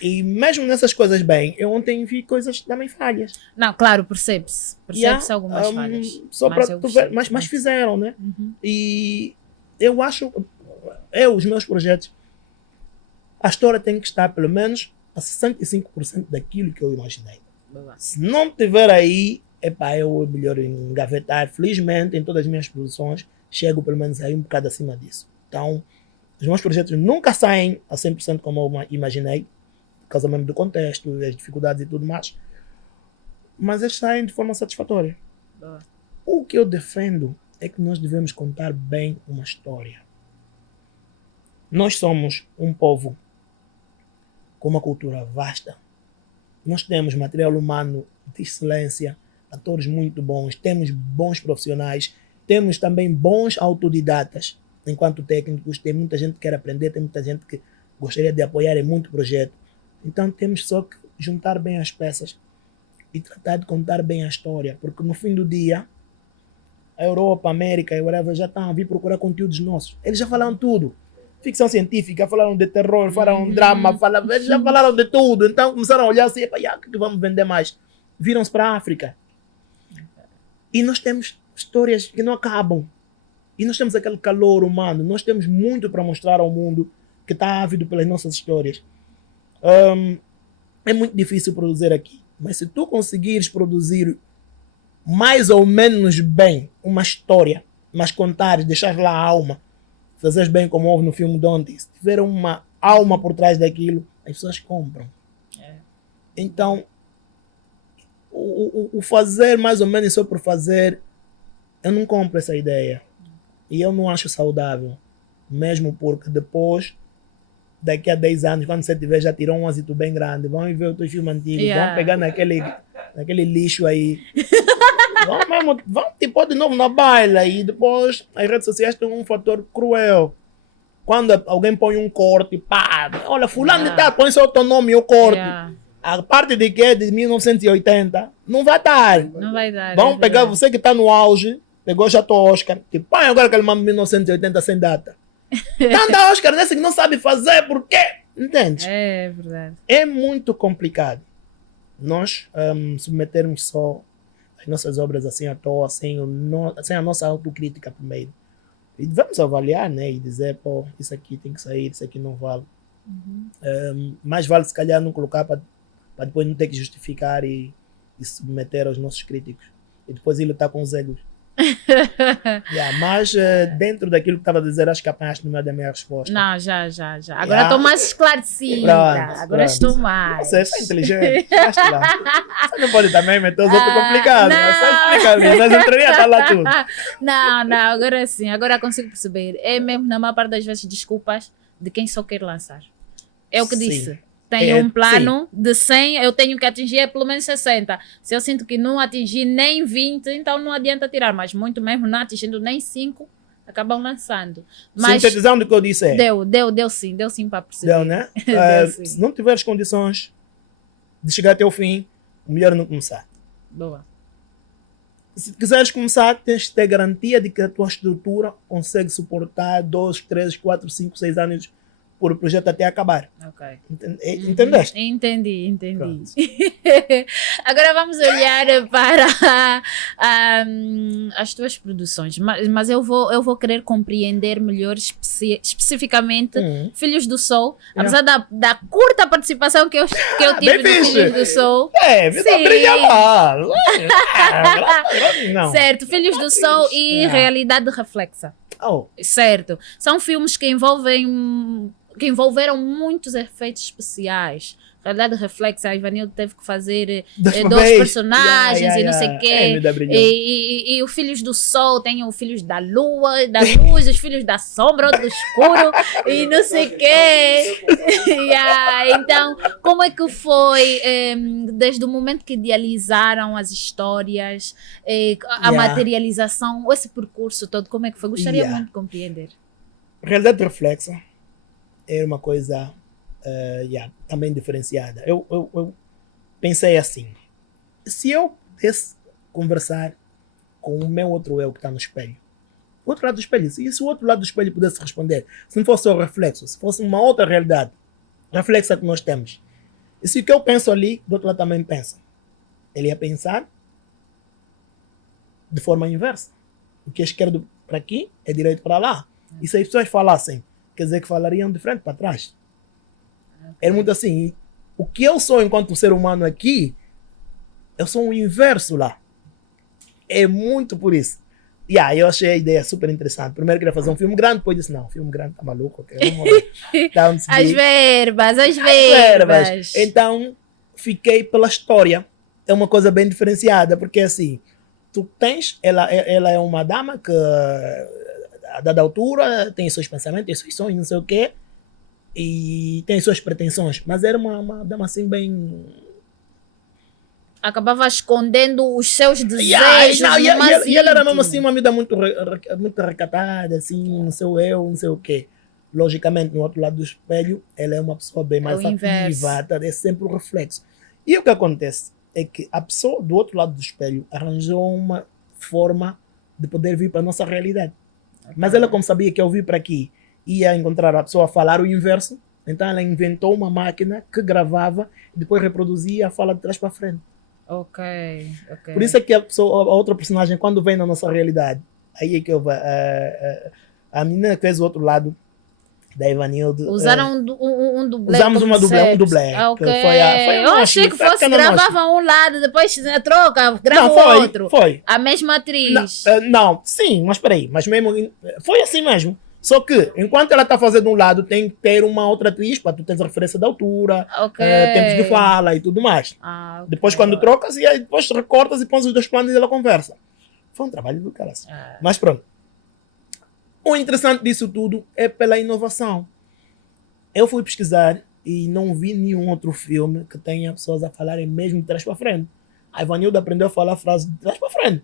E mesmo nessas coisas bem, eu ontem vi coisas também falhas. Não, claro, percebe-se. Percebe-se algumas falhas. Só para tu ver, mas fizeram, né? E eu acho, os meus projetos, a história tem que estar pelo menos a 65% daquilo que eu imaginei. Boa. Se não tiver aí, eu melhor engavetar. Felizmente, em todas as minhas produções, chego pelo menos aí um bocado acima disso. Então, os meus projetos nunca saem a 100% como eu imaginei, por causa mesmo do contexto, das dificuldades e tudo mais. Mas eles saem de forma satisfatória. Boa. O que eu defendo é que nós devemos contar bem uma história. Nós somos um povo com uma cultura vasta. Nós temos material humano de excelência, atores muito bons, temos bons profissionais, temos também bons autodidatas. Enquanto técnicos, tem muita gente que quer aprender, tem muita gente que gostaria de apoiar em muito projeto. Então temos só que juntar bem as peças e tratar de contar bem a história, porque no fim do dia, a Europa, a América e whatever já estão a vir procurar conteúdos nossos. Eles já falaram tudo. Ficção científica, falaram de terror, falaram de drama, eles já falaram de tudo. Então começaram a olhar assim, o que vamos vender mais? Viram-se para a África. E nós temos histórias que não acabam. E nós temos aquele calor humano, nós temos muito para mostrar ao mundo que está ávido pelas nossas histórias. É muito difícil produzir aqui, mas se tu conseguires produzir mais ou menos bem uma história, mas contares, deixar lá a alma, fazeres bem como houve no filme de ontem, se tiver uma alma por trás daquilo, as pessoas compram. Então, o fazer mais ou menos só por fazer, eu não compro essa ideia. E eu não acho saudável. Mesmo porque depois, daqui a 10 anos, quando você tiver, já tirou um êxito bem grande, vão ver o teu filme antigo, vão pegar naquele lixo aí. Vão te pôr de novo na baila. E depois, as redes sociais têm um fator cruel. Quando alguém põe um corte, olha, fulano de tal, põe seu nome e o corte. A parte de que é de 1980, não vai dar. Não vai dar. Vão pegar você que está no auge, pegou já teu Oscar, que põe agora aquele mano de 1980 sem data. Tanta Oscar nesse que não sabe fazer, por quê? Entende? É verdade. É muito complicado nós submetermos só as nossas obras assim à toa, sem a nossa autocrítica primeiro. E devemos avaliar, né? E dizer, isso aqui tem que sair, isso aqui não vale. Mais vale se calhar não colocar para depois não ter que justificar e submeter aos nossos críticos. E depois ele está com os egos. Mas dentro daquilo que estava a dizer, acho que apanhaste no meio da minha resposta. Não, já. Agora estou mais esclarecida. Agora estou mais. Você é inteligente. Você não pode também meter os outros complicados. Você explica, mas eu entraria a lá tudo. Não, agora sim. Agora consigo perceber. É mesmo, na maior parte das vezes, desculpas de quem só quer lançar. É o que disse. Tenho um plano de 100, eu tenho que atingir pelo menos 60. Se eu sinto que não atingi nem 20, então não adianta tirar. Mas muito mesmo não atingindo nem 5, acabam lançando. Mas Sintetizando o que eu disse é... deu sim para perceber. Deu, né? Deu sim. Se não tiveres condições de chegar até o fim, melhor não começar. Boa. Se quiseres começar, tens de ter garantia de que a tua estrutura consegue suportar 2, 3, 4, 5, 6 anos por projeto até acabar. Ok. Entendeste? Entendi. Pronto. Agora vamos olhar para as tuas produções, mas eu vou querer compreender melhor especificamente Filhos do Sol, apesar da curta participação que eu tive Bem no fixe. Filhos do Sol. Vida brilha lá. Não. Certo, Filhos do Sol e Realidade Reflexa. Oh, Certo. São filmes que envolveram muitos efeitos especiais. Realidade Reflexa, a Ivanildo teve que fazer dois personagens e não sei o quê. E os Filhos do Sol tem os Filhos da Lua, da Luz, os Filhos da Sombra, do Escuro e não sei o quê. Então, como é que foi desde o momento que idealizaram as histórias, a materialização, esse percurso todo, como é que foi? Gostaria muito de compreender. Realidade Reflexa é uma coisa também diferenciada. Eu pensei assim, se eu pudesse conversar com o meu outro eu que está no espelho, o outro lado do espelho, e se o outro lado do espelho pudesse responder, se não fosse só o reflexo, se fosse uma outra realidade reflexa que nós temos, e se o que eu penso ali, do outro lado também pensa, ele ia pensar de forma inversa. O que é esquerdo para aqui é direito para lá. E se as pessoas falassem, quer dizer que falariam de frente para trás. É muito assim. O que eu sou enquanto ser humano aqui, eu sou o inverso lá. É muito por isso. Eu achei a ideia super interessante. Primeiro queria fazer um filme grande, depois disse, não, filme grande tá maluco. Então, as verbas. Então, fiquei pela história. É uma coisa bem diferenciada, porque assim, tu tens, ela é uma dama que a dada altura tem os seus pensamentos, tem os seus sonhos, não sei o quê, e tem as suas pretensões, mas era uma dama assim bem... Acabava escondendo os seus desejos. E ela era mesmo assim uma vida muito recatada, assim, não sei eu, não sei o quê. Logicamente, no outro lado do espelho, ela é uma pessoa bem mais ativa, é sempre o reflexo. E o que acontece é que a pessoa do outro lado do espelho arranjou uma forma de poder vir para a nossa realidade. Mas ela, como sabia que eu vim para aqui ia encontrar a pessoa a falar o inverso, então ela inventou uma máquina que gravava e depois reproduzia a fala de trás para frente. Ok. Por isso é que a outra personagem, quando vem na nossa realidade, aí é que eu a menina que fez o outro lado da Ivanildo. Usaram um dublê. Usamos um dublê. Okay. Eu achei que fosse gravavam um lado, depois troca, grava o outro. Foi. A mesma atriz. Não, sim, mas peraí. Mas mesmo, foi assim mesmo. Só que, enquanto ela está fazendo um lado, tem que ter uma outra atriz, para tu teres a referência da altura, tempos de fala e tudo mais. Okay. Depois, quando trocas, e aí depois recortas e pões os dois planos e ela conversa. Foi um trabalho do cara. Mas pronto. O interessante disso tudo é pela inovação. Eu fui pesquisar e não vi nenhum outro filme que tenha pessoas a falarem mesmo de trás para frente. A Ivanildo aprendeu a falar a frase de trás para frente.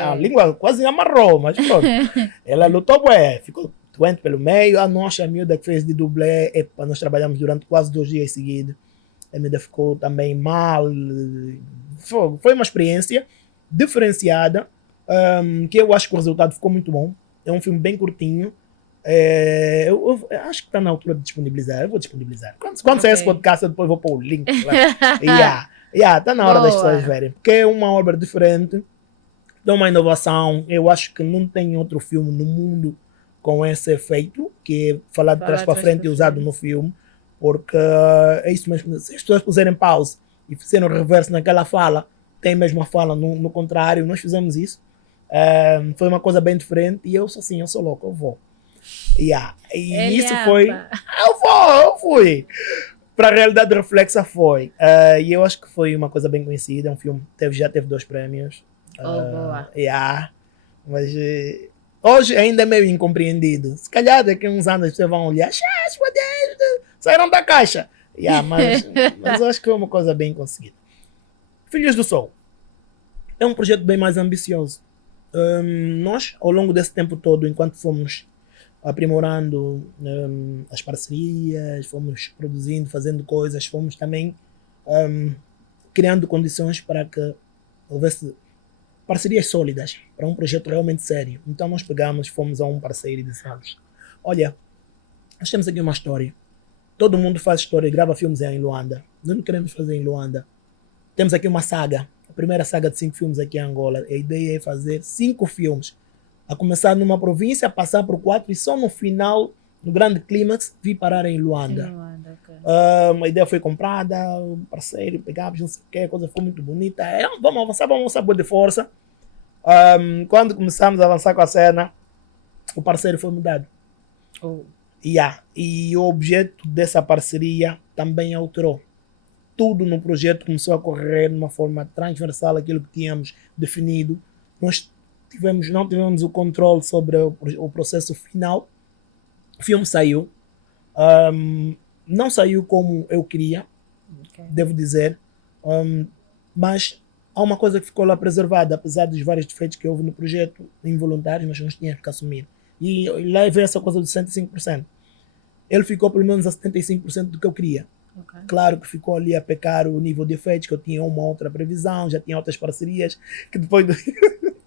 A língua quase amarrou, mas pronto. Ela lutou, ficou doente pelo meio. A nossa miúda que fez de dublê, nós trabalhamos durante quase 2 dias seguidos. A miúda ficou também mal. Foi uma experiência diferenciada, que eu acho que o resultado ficou muito bom. É um filme bem curtinho. Eu acho que está na altura de disponibilizar. Eu vou disponibilizar. Quando sair esse podcast, eu depois vou pôr o link lá. Está na hora das pessoas verem. Porque é uma obra diferente. É uma inovação. Eu acho que não tem outro filme no mundo com esse efeito, que é falar de trás para frente e usado no filme. Porque é isso mesmo. Se as pessoas puserem pause e fizerem reverso naquela fala, tem mesmo a fala no contrário. Nós fizemos isso. Foi uma coisa bem diferente e eu sou assim, eu sou louco, eu vou. E isso foi... Eu fui! Para a realidade reflexa foi. E eu acho que foi uma coisa bem conhecida, é um filme já teve 2 prêmios. Boa. Mas hoje ainda é meio incompreendido. Se calhar daqui a uns anos vocês vão olhar, saíram da caixa. Mas eu acho que foi uma coisa bem conseguida. Filhos do Sol é um projeto bem mais ambicioso. Nós, ao longo desse tempo todo, enquanto fomos aprimorando as parcerias, fomos produzindo, fazendo coisas, fomos também criando condições para que houvesse parcerias sólidas para um projeto realmente sério. Então nós pegamos, fomos a um parceiro e dissemos: olha, nós temos aqui uma história. Todo mundo faz história e grava filmes em Luanda. Nós não queremos fazer em Luanda. Temos aqui uma saga. A primeira saga de 5 filmes aqui em Angola. A ideia é fazer 5 filmes. A começar numa província, passar por 4 e só no final, no grande clímax, vir parar em Luanda. Okay. A ideia foi comprada, o parceiro pegava, não sei o que, a coisa ficou muito bonita. Vamos avançar boa de força. Quando começamos a avançar com a cena, o parceiro foi mudado. E o objeto dessa parceria também alterou. Tudo no projeto começou a correr de uma forma transversal aquilo que tínhamos definido. Nós não tivemos o controle sobre o processo final. O filme saiu. Não saiu como eu queria, devo dizer. Mas há uma coisa que ficou lá preservada, apesar dos vários defeitos que houve no projeto, involuntários, mas nós tínhamos que assumir. E lá veio essa coisa de 105%. Ele ficou pelo menos a 75% do que eu queria. Claro que ficou ali a pecar o nível de efeitos, que eu tinha uma outra previsão, já tinha outras parcerias, que depois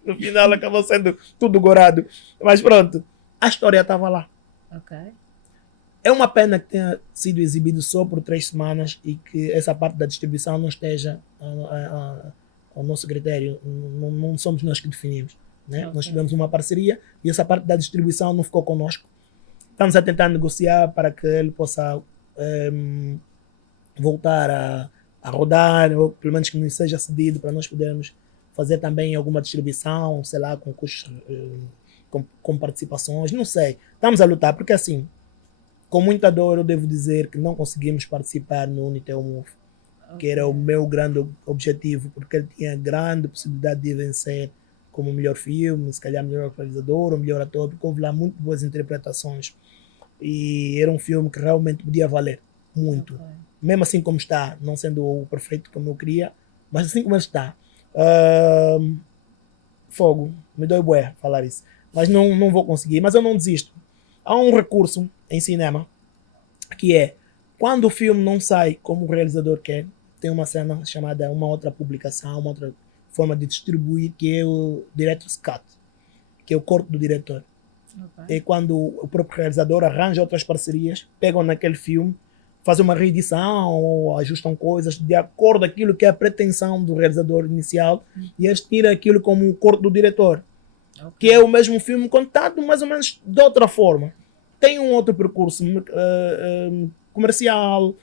no final acabou sendo tudo gorado. Mas pronto, a história estava lá. É uma pena que tenha sido exibido só por 3 semanas e que essa parte da distribuição não esteja ao nosso critério. Não somos nós que definimos. Né? Nós tivemos uma parceria e essa parte da distribuição não ficou conosco. Estamos a tentar negociar para que ele possa voltar a rodar, ou pelo menos que nos seja cedido para nós podermos fazer também alguma distribuição, sei lá, com custos, com participações, não sei. Estamos a lutar, porque assim, com muita dor eu devo dizer que não conseguimos participar no Unitel Move, que era o meu grande objetivo, porque ele tinha grande possibilidade de vencer como melhor filme, se calhar melhor realizador ou melhor ator, porque houve lá muito boas interpretações. E era um filme que realmente podia valer muito. Mesmo assim como está, não sendo o perfeito como eu queria, mas assim como ele está. Fogo, me dói bué falar isso. Mas não vou conseguir, mas eu não desisto. Há um recurso em cinema, que é, quando o filme não sai como o realizador quer, tem uma cena chamada uma outra publicação, uma outra forma de distribuir, que é o Director's Cut, que é o corte do diretor. É quando o próprio realizador arranja outras parcerias, pegam naquele filme, fazem uma reedição ou ajustam coisas de acordo com aquilo que é a pretensão do realizador inicial e eles tiram aquilo como o corte do diretor, que é o mesmo filme contado mais ou menos de outra forma. Tem um outro percurso comercial,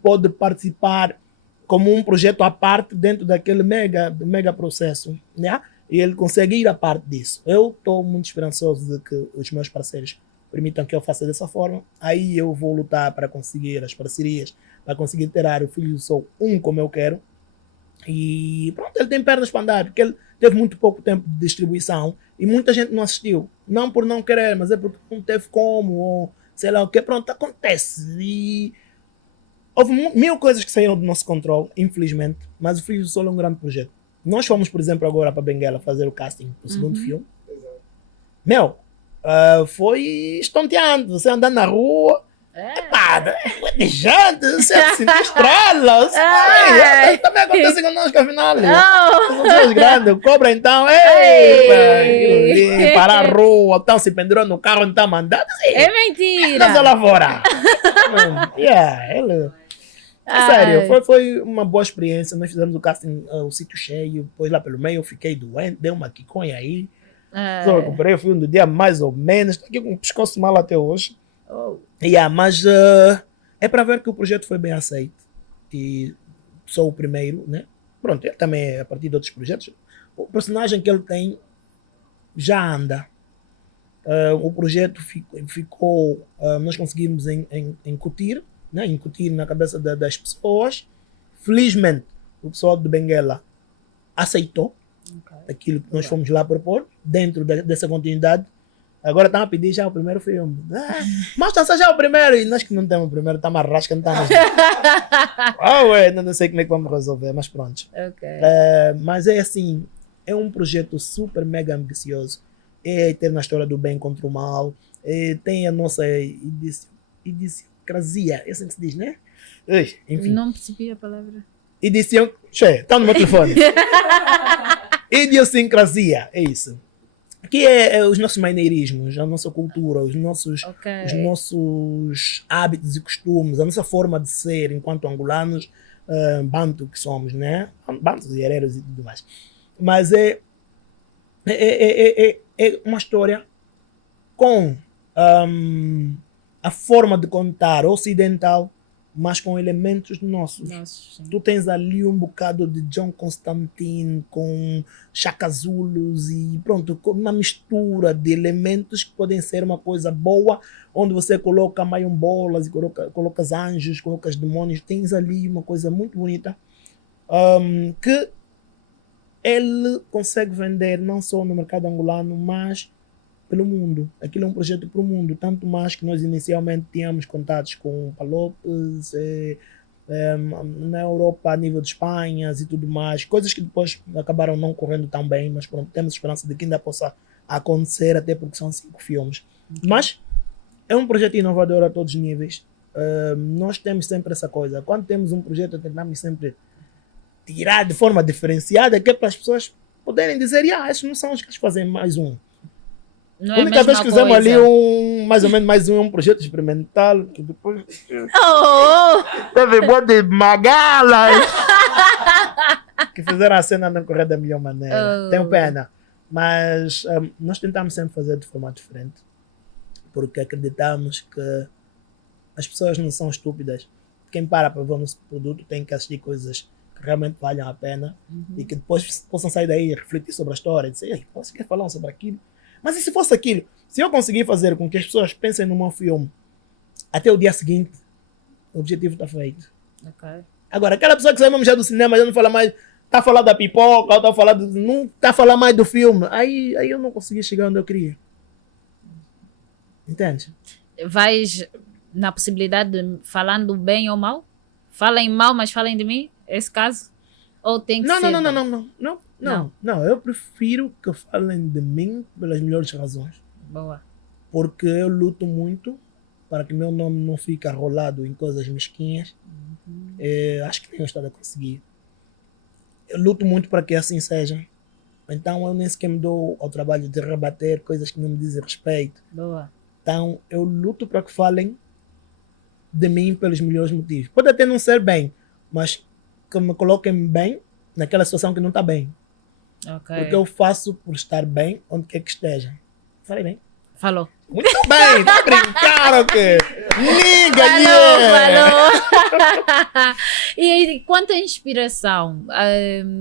pode participar como um projeto à parte dentro daquele mega processo, né? E ele consegue ir à parte disso. Eu estou muito esperançoso de que os meus parceiros permitam que eu faça dessa forma. Aí eu vou lutar para conseguir as parcerias, para conseguir ter o Filhos do Sol 1 como eu quero. E pronto, ele tem pernas para andar, porque ele teve muito pouco tempo de distribuição e muita gente não assistiu. Não por não querer, mas é porque não teve como, ou sei lá o que. Pronto, acontece. E houve 1000 coisas que saíram do nosso controle, infelizmente, mas o Filhos do Sol é um grande projeto. Nós fomos, por exemplo, agora para Benguela fazer o casting do segundo filme. Meu, foi estonteante. Você andando na rua, de gente, você sentir estrelas. Também acontece conosco, afinal. São pessoas grandes, o cobra então, parar a rua, então se pendurou no carro, então mandado. É mentira! Nós lá fora. Sério, foi uma boa experiência. Nós fizemos o casting, o sítio cheio, depois lá pelo meio eu fiquei doente, deu uma quiconha aí. Só recuperei o filme do dia mais ou menos. Estou aqui com o pescoço mal até hoje. Mas é para ver que o projeto foi bem aceito. E sou o primeiro, né? Pronto, ele também é a partir de outros projetos. O personagem que ele tem já anda. O projeto ficou nós conseguimos incutir, né? Incutir na cabeça das pessoas. Felizmente, o pessoal de Benguela aceitou aquilo que nós fomos lá propor, dentro dessa continuidade. Agora estão a pedir já o primeiro filme. Mostra só já o primeiro. E nós que não temos o primeiro, estamos a rasca, não estamos. Não sei como é que vamos resolver, mas pronto. Mas é assim, é um projeto super mega ambicioso. É a eterna história do bem contra o mal. Tem a nossa idiosincrasia, é assim que se diz, né? Enfim. Não percebi a palavra. Está no meu telefone. Idiosincrasia, é isso. Que é os nossos maneirismos, a nossa cultura, os nossos hábitos e costumes, a nossa forma de ser enquanto angolanos, bantu que somos, né? Bantus e hereros e tudo mais. Mas é uma história com a forma de contar ocidental, mas com elementos nossos. Tu tens ali um bocado de John Constantine com Shaka Zulus e pronto, uma mistura de elementos que podem ser uma coisa boa, onde você coloca mayombolas e coloca anjos, coloca demônios. Tens ali uma coisa muito bonita que ele consegue vender não só no mercado angolano, mas pelo mundo. Aquilo é um projeto para o mundo, tanto mais que nós inicialmente tínhamos contatos com Palopes, na Europa, a nível de Espanha e tudo mais, coisas que depois acabaram não correndo tão bem, mas pronto, temos esperança de que ainda possa acontecer, até porque são 5 filmes. Mas é um projeto inovador a todos os níveis. Nós temos sempre essa coisa, quando temos um projeto tentamos sempre tirar de forma diferenciada, que é para as pessoas poderem dizer, esses não são os que fazem mais um. Não a única vez que fizemos ali mais ou menos mais um projeto experimental, que depois teve boa de magalas que fizeram a cena não correr da melhor maneira. Tenho pena, mas nós tentamos sempre fazer de forma diferente, porque acreditamos que as pessoas não são estúpidas. Quem para ver o nosso produto tem que assistir coisas que realmente valham a pena e que depois possam sair daí e refletir sobre a história e dizer, você quer falar sobre aquilo? Mas e se fosse aquilo? Se eu conseguir fazer com que as pessoas pensem no meu filme até o dia seguinte, o objetivo está feito. Okay. Agora, aquela pessoa que sai mesmo já do cinema, já não fala mais, está a falar da pipoca, não está a falar mais do filme, aí eu não consegui chegar onde eu queria. Entende? Vais na possibilidade de falando bem ou mal? Falem mal, mas falem de mim? Esse caso? Ou tem que ser... Não, eu prefiro que falem de mim pelas melhores razões. Boa. Porque eu luto muito para que meu nome não fique arrolado em coisas mesquinhas. Acho que tenho estado a conseguir. Eu luto muito para que assim seja. Então eu nem sequer me dou ao trabalho de rebater coisas que não me dizem respeito. Boa. Então eu luto para que falem de mim pelos melhores motivos. Pode até não ser bem, mas que me coloquem bem naquela situação que não está bem. Okay. Porque eu faço por estar bem onde quer que esteja. Falei bem? Falou. Muito bem, tá brincando o quê? Liga, Falou. E quanto à inspiração,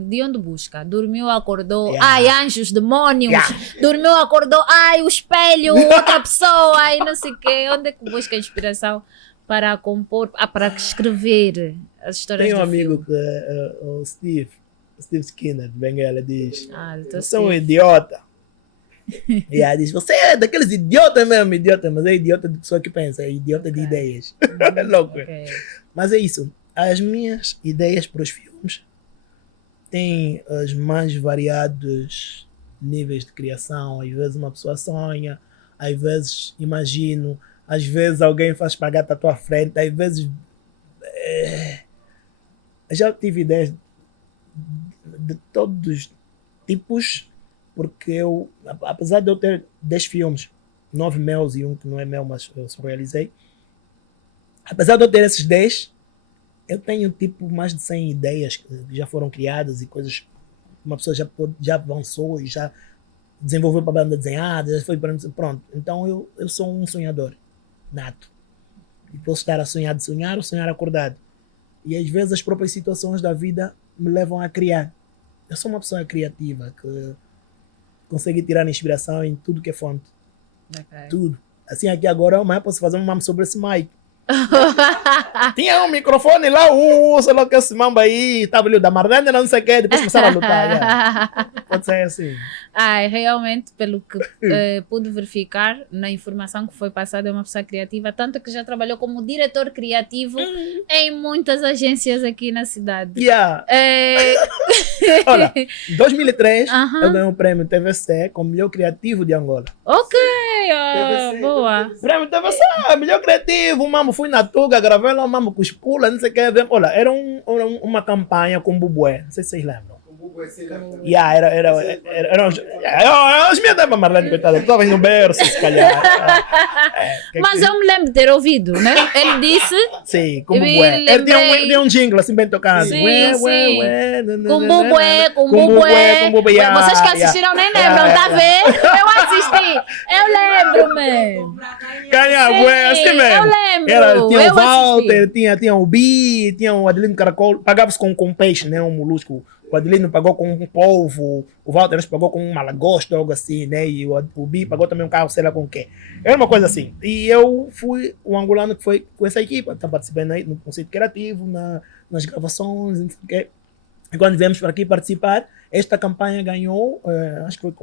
de onde busca? Dormiu, acordou, ai, anjos, demônios. Dormiu, acordou, ai, o espelho, outra pessoa, ai, não sei o quê. Onde é que busca inspiração para compor, para escrever as histórias do filme? Tem um amigo que é o Steve Skinner, de Benguela, diz: você é um Steve. idiota. E ela diz: você é daqueles idiotas mesmo, idiota, mas é idiota de pessoa que pensa, é idiota de ideias. É louco. Okay. Mas é isso. As minhas ideias para os filmes têm os mais variados níveis de criação. Às vezes uma pessoa sonha, às vezes imagino, às vezes alguém faz espagata à tua frente, às vezes. Já tive ideias de todos os tipos, porque eu, apesar de eu ter 10 filmes, 9 meus e um que não é meu, mas eu só realizei, apesar de eu ter esses 10, eu tenho tipo mais de 100 ideias que já foram criadas e coisas que uma pessoa já avançou e já desenvolveu para banda desenhada, já foi para pronto. Então eu sou um sonhador nato e posso estar a sonhar de sonhar ou sonhar acordado, e às vezes as próprias situações da vida me levam a criar. Eu sou uma pessoa criativa que consegue tirar inspiração em tudo que é fonte. Okay. Tudo. Assim, aqui agora, amanhã posso fazer um mamo sobre esse Mike. Tinha um microfone lá, sei lá o que esse mambo aí, estava ali o da Marlene, não sei o que, depois começaram a lutar. Yeah. Pode ser assim. Ai, realmente, pelo que pude verificar na informação que foi passada, é uma pessoa criativa, tanto que já trabalhou como diretor criativo em muitas agências aqui na cidade. Yeah. Olha, em 2003, eu ganhei o prêmio TVC como melhor criativo de Angola. Ok, TVC, boa. Prêmio TVC, melhor criativo, mamo, fui na Tuga, gravei lá, mamo, com os pulas, não sei o que. Olha, era uma campanha com o Bubué, não sei se vocês lembram. Yeah, era os meus da Marlene, coitada, estava no berço, se calhar. Mas eu me lembro de ter ouvido, né? Ele disse. Sim, com o Bubué. Ele tinha um jingle assim bem tocado. Sim, sim. Com Bubué. Vocês que assistiram nem lembram, tá vendo? Eu assisti. Eu lembro, mesmo. Ganha, bué, assim mesmo. Eu lembro. Tinha o Walter, tinha o Bi, tinha o Adelino Caracol. Pagava-se com peixe, né? Um molusco. O Adelino pagou com um polvo, o Walter pagou com um malagosta, algo assim, né? E o Bi pagou também um carro, sei lá com o quê. Era uma coisa assim. E eu fui o angolano que foi com essa equipa, tá participando aí no conceito criativo, nas gravações, não sei o quê. E quando viemos para aqui participar, esta campanha ganhou, acho que foi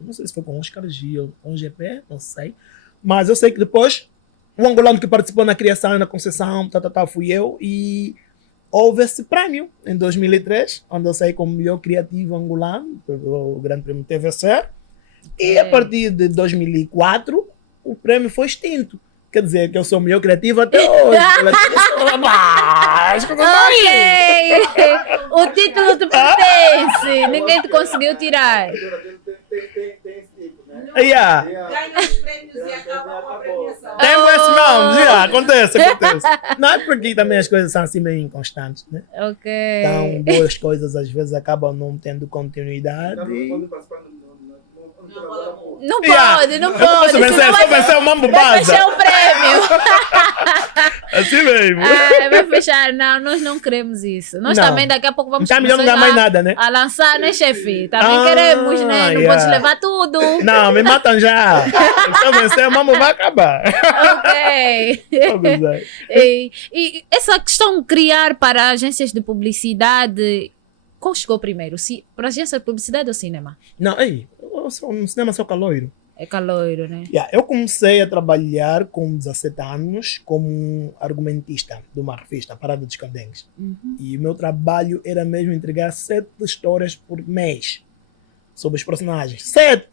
não sei se foi com Oscar Gil, com o GP, não sei. Mas eu sei que depois, o angolano que participou na criação e na concessão, fui eu, e houve esse prêmio em 2003, onde eu saí como melhor criativo angolano, o Grande Prêmio TVC, e a partir de 2004, o prêmio foi extinto. Quer dizer que eu sou o melhor criativo até hoje. O título te pertence, ninguém te conseguiu tirar. Yeah. Ganha os prêmios e acaba com a premiação. Tem esse não, acontece. Não é porque também as coisas são assim meio inconstantes, né? Ok. Então, boas coisas às vezes acabam não tendo continuidade. Não pode. Não posso vencer, só vencer o mambo base. Vai fechar o prêmio. Assim mesmo. Vai fechar. Não, nós não queremos isso. Nós Não. também daqui a pouco vamos Então melhor não dá mais nada, né? a lançar, né, chefe? Também queremos, né? Não podes levar tudo. Não, me matam já. Se eu vencer, o mambo vai acabar. Ok. E essa questão de criar para agências de publicidade, qual chegou primeiro? Para agência de publicidade ou cinema? Não, no cinema sou caloiro. É caloiro, né? Eu comecei a trabalhar com 17 anos como argumentista de uma revista, Parada dos Cadengues. E o meu trabalho era mesmo entregar 7 histórias por mês sobre os personagens. 7!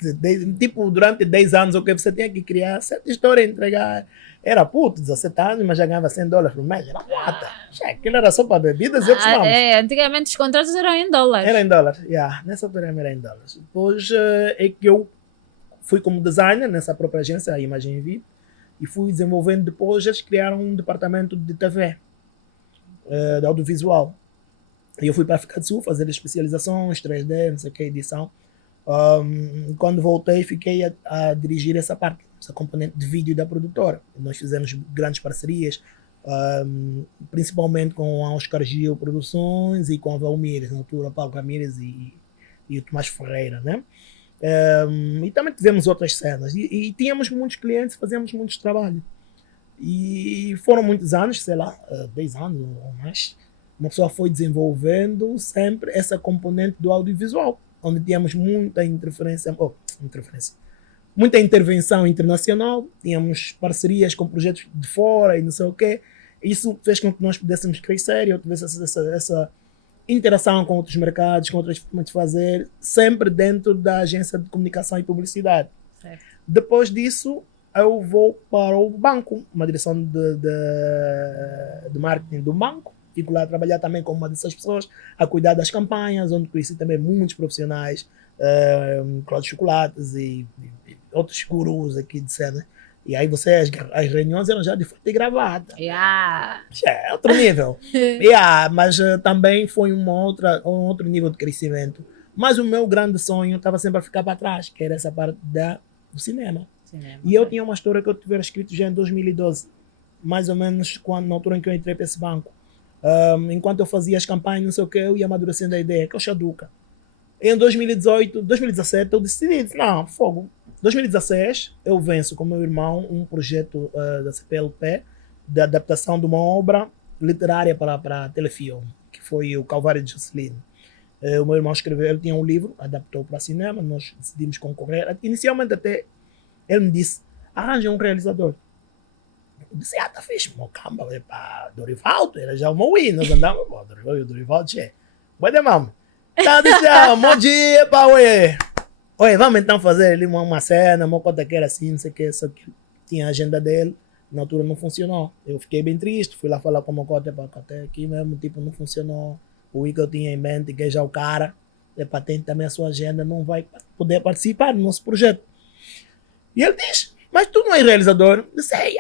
Tipo, durante 10 anos, você tinha que criar 7 histórias e entregar. Era puto, 17 anos, mas já ganhava $100 por mês. Era mata. Aquilo era só para bebidas e outros nomes. Antigamente os contratos eram em dólares. Era em dólares, nessa altura era em dólares. Depois é que eu fui como designer nessa própria agência, a Imagem VIP, e fui desenvolvendo. Depois eles criaram um departamento de TV, de audiovisual. E eu fui para a África do Sul fazer especializações, 3D, não sei o que, edição. Quando voltei, fiquei a dirigir essa parte, essa componente de vídeo da produtora. Nós fizemos grandes parcerias, principalmente com a Oscar Gil Produções e com a Valmires, na altura, Paulo Ramírez e o Tomás Ferreira, né? E também tivemos outras cenas. E tínhamos muitos clientes, fazíamos muitos trabalhos. E foram muitos anos, sei lá, 10 anos ou mais. Uma pessoa foi desenvolvendo sempre essa componente do audiovisual, onde tínhamos muita muita intervenção internacional, tínhamos parcerias com projetos de fora e não sei o quê. Isso fez com que nós pudéssemos crescer e eu tivesse essa interação com outros mercados, com outras formas de fazer, sempre dentro da agência de comunicação e publicidade. Certo. Depois disso, eu vou para o banco, uma direção de marketing do banco. Fico lá a trabalhar também com uma dessas pessoas, a cuidar das campanhas, onde conheci também muitos profissionais, Cláudio Chocolates e outros gurus aqui de cena. E aí as reuniões eram já de fato e gravata. É outro nível. Mas também foi um outro nível de crescimento. Mas o meu grande sonho estava sempre a ficar para trás, que era essa parte do cinema. E eu tinha uma história que eu tivera escrito já em 2012, mais ou menos na altura em que eu entrei para esse banco. Enquanto eu fazia as campanhas, não sei o que, eu ia amadurecendo a ideia, que é o Chaduca. Em 2017, eu decidi, não, fogo. 2016, eu venço com meu irmão um projeto da CPLP de adaptação de uma obra literária para telefilme, que foi o Calvário de Juscelino. O meu irmão escreveu, ele tinha um livro, adaptou para cinema, nós decidimos concorrer. Inicialmente até ele me disse, arranja um realizador. Eu disse, tá fixe, meu camba, é para Dorivaldo, era já uma win, nós andamos, Dorivaldo, é. Boa de mama. Tá, disse, bom dia, pá, ué. Oi, vamos então fazer ali uma cena, uma conta que era assim, não sei o que, só que tinha a agenda dele, na altura não funcionou. Eu fiquei bem triste, fui lá falar com o meu cota, até aqui mesmo, tipo, não funcionou. O que eu tinha em mente, que é já o cara, tem também a sua agenda, não vai poder participar do nosso projeto. E ele diz, mas tu não és realizador? Eu sei,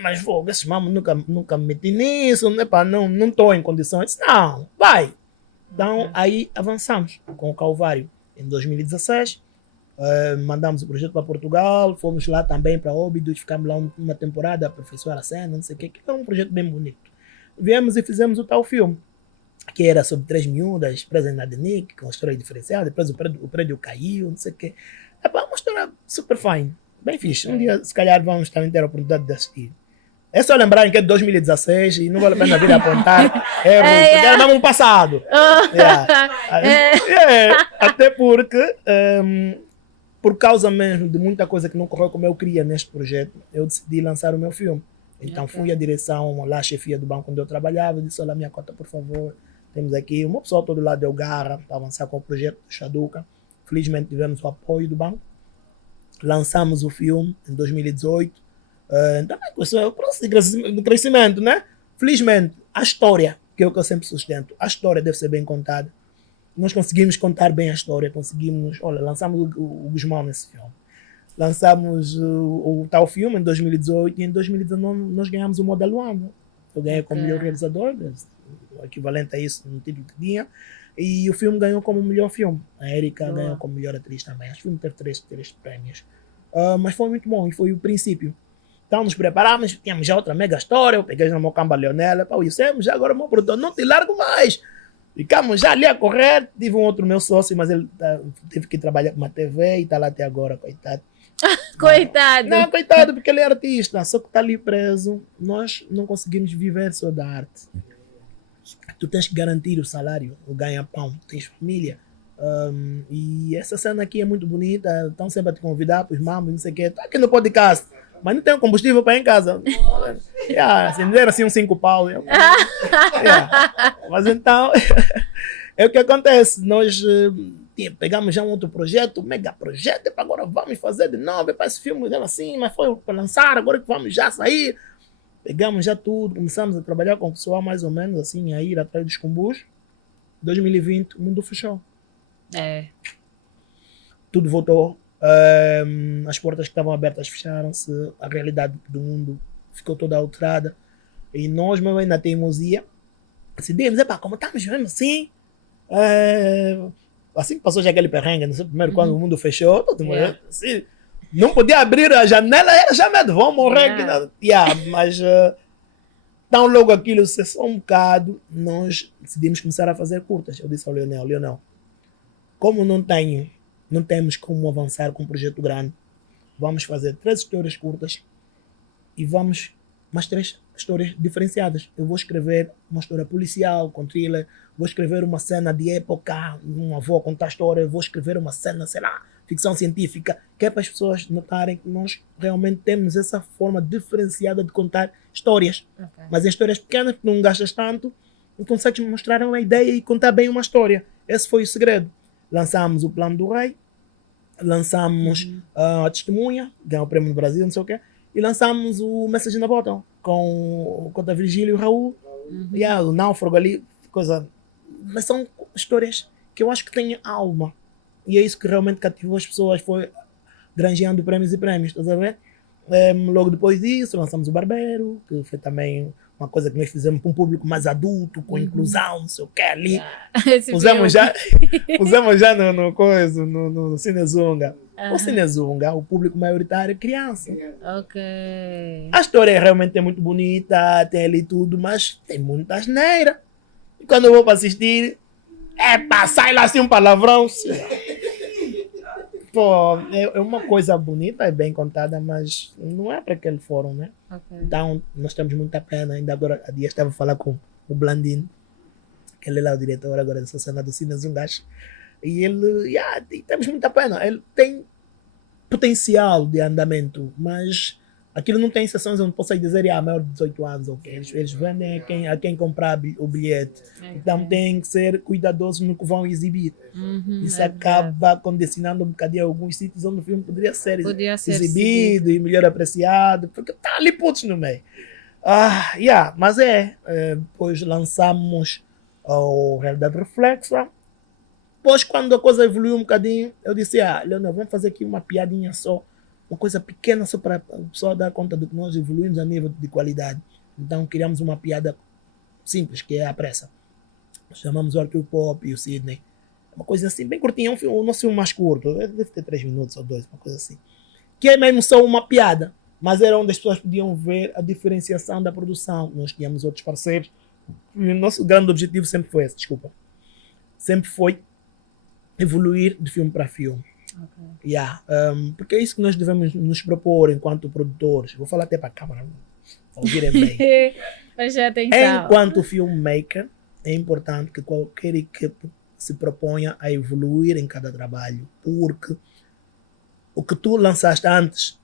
mas vou, esses mamos nunca me meti nisso, não estou em condições. Eu disse, não, vai. Então, aí avançamos com o Calvário. Em 2016, mandamos o projeto para Portugal, fomos lá também para Óbidos, ficamos lá uma temporada, aperfeiçoar a cena, não sei o que era um projeto bem bonito. Viemos e fizemos o tal filme, que era sobre 3 miúdas presas na DENIC, com uma história diferenciada, depois o prédio caiu, não sei o que. É uma história super fine, bem fixe. Um dia, se calhar, vamos também ter a oportunidade de assistir. É só lembrarem que é de 2016 e não vale a pena vir apontar. Porque era mesmo um passado. Até porque, por causa mesmo de muita coisa que não correu como eu queria neste projeto, eu decidi lançar o meu filme. Então fui à direção, lá a chefia do banco onde eu trabalhava, disse, olha, minha cota, por favor, temos aqui uma pessoa todo lado deu garra para avançar com o projeto do Chaduca. Felizmente tivemos o apoio do banco. Lançamos o filme em 2018. Também com esse processo de crescimento, né? Felizmente, a história, que é o que eu sempre sustento, a história deve ser bem contada. Nós conseguimos contar bem a história, lançamos o Guzmão nesse filme. Lançamos o tal filme em 2018 e em 2019 nós ganhamos o Modelo Luanda. Eu ganhei como melhor realizador, o equivalente a isso no título que tinha. E o filme ganhou como melhor filme. A Erika ganhou como melhor atriz também. Acho que o filme teve 3 prémios. Mas foi muito bom e foi o princípio. Então nos preparamos, tínhamos já outra mega história. Eu peguei na meu camba Leonela, dissemos, já agora meu produtor, não te largo mais. Ficamos já ali a correr. Tive um outro meu sócio, mas ele teve que trabalhar com uma TV e está lá até agora, coitado. Coitado. Não, coitado, porque ele é artista, só que está ali preso. Nós não conseguimos viver só da arte. Tu tens que garantir o salário, o ganha-pão, tens família. E essa cena aqui é muito bonita, estão sempre a te convidar para os mambos, não sei o quê. Estou aqui no podcast, mas não tenho combustível para ir em casa. Se me der assim uns 5 pau. Mas então, é o que acontece. Nós pegamos já um outro projeto, um mega projeto, agora vamos fazer de novo, para esse filme dela assim, mas foi para lançar, agora que vamos já sair. Pegamos já tudo, começamos a trabalhar com o pessoal mais ou menos assim, a ir atrás dos combus. 2020, o mundo fechou. Tudo voltou. As portas que estavam abertas fecharam-se, a realidade do mundo ficou toda alterada. E nós, mesmo aí na teimosia, decidimos, como estamos mesmo assim, assim que passou já aquele perrengue, não sei, primeiro quando o mundo fechou, todo mundo, assim, não podia abrir a janela, era já medo, vão morrer aqui. Mas tão logo aquilo cessou um bocado, nós decidimos começar a fazer curtas. Eu disse ao Leonel, como não temos como avançar com um projeto grande, vamos fazer 3 histórias curtas e vamos mais 3 histórias diferenciadas. Eu vou escrever uma história policial com thriller, vou escrever uma cena de época, uma avó contar a história, vou escrever uma cena, sei lá, ficção científica, que é para as pessoas notarem que nós realmente temos essa forma diferenciada de contar histórias. Mas em histórias pequenas, que não gastas tanto, e consegues mostrar uma ideia e contar bem uma história. Esse foi o segredo. Lançamos o Plano do Rei, lançamos a Testemunha, ganhou o Prêmio do Brasil, não sei o quê, e lançamos o Message na Bottom, com o Virgílio e o Raul, o Náufrago ali, coisa. Mas são histórias que eu acho que têm alma. E é isso que realmente cativou as pessoas, foi granjeando prêmios e prêmios, estás a ver? Logo depois disso, lançamos o Barbeiro, que foi também uma coisa que nós fizemos para um público mais adulto, com inclusão, não sei o que ali. Pusemos já no Cinezunga. O Cinezunga, o público maioritário é criança. A história realmente é muito bonita, tem ali tudo, mas tem muita asneira. E quando eu vou para assistir, sai lá assim um palavrão. Pô, é uma coisa bonita, é bem contada, mas não é para aquele fórum, né? Ok. Então, nós temos muita pena. Ainda agora, há dias estava a falar com o Blandino, que ele é lá o diretor agora da Sociedade do Cine Zungash. E ele, e temos muita pena. Ele tem potencial de andamento, mas aquilo não tem exceções onde possa dizer maior de 18 anos. Okay? Eles vendem a quem comprar o bilhete. Então tem que ser cuidadosos no que vão exibir. Isso acaba condicionando um bocadinho alguns sítios onde o filme poderia ser exibido e melhor apreciado, porque está ali putos no meio. Mas depois lançamos o Realidade Reflexa. Depois, quando a coisa evoluiu um bocadinho, eu disse, Leonel, vamos fazer aqui uma piadinha só, uma coisa pequena só para a pessoa dar conta de que nós evoluímos a nível de qualidade. Então, criamos uma piada simples, que é a pressa. Chamamos o Arthur Pop e o Sidney. Uma coisa assim, bem curtinha, o nosso filme mais curto, deve ter 3 minutos ou 2, uma coisa assim. Que é mesmo só uma piada, mas era onde as pessoas podiam ver a diferenciação da produção. Nós tínhamos outros parceiros. E o nosso grande objetivo sempre foi esse, sempre foi evoluir de filme para filme. Okay. Porque é isso que nós devemos nos propor enquanto produtores. Vou falar até para a câmera, ouvirem bem. Preste atenção. Enquanto filmmaker, é importante que qualquer equipe se proponha a evoluir em cada trabalho, porque o que tu lançaste antes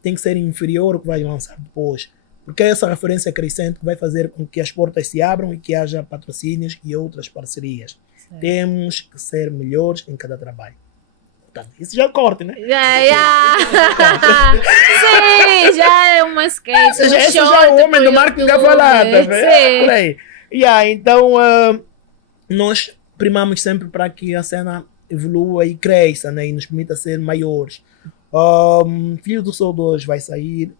tem que ser inferior ao que vais lançar depois. Porque é essa referência crescente que vai fazer com que as portas se abram e que haja patrocínios e outras parcerias. Certo. Temos que ser melhores em cada trabalho. Portanto, isso já é corte, né? Sim, já é uma skate. Esse já é o homem do marketing a falar, tá vendo? Por aí. Então, nós primamos sempre para que a cena evolua e cresça, né? E nos permita ser maiores. Filho do Sol 2 vai sair.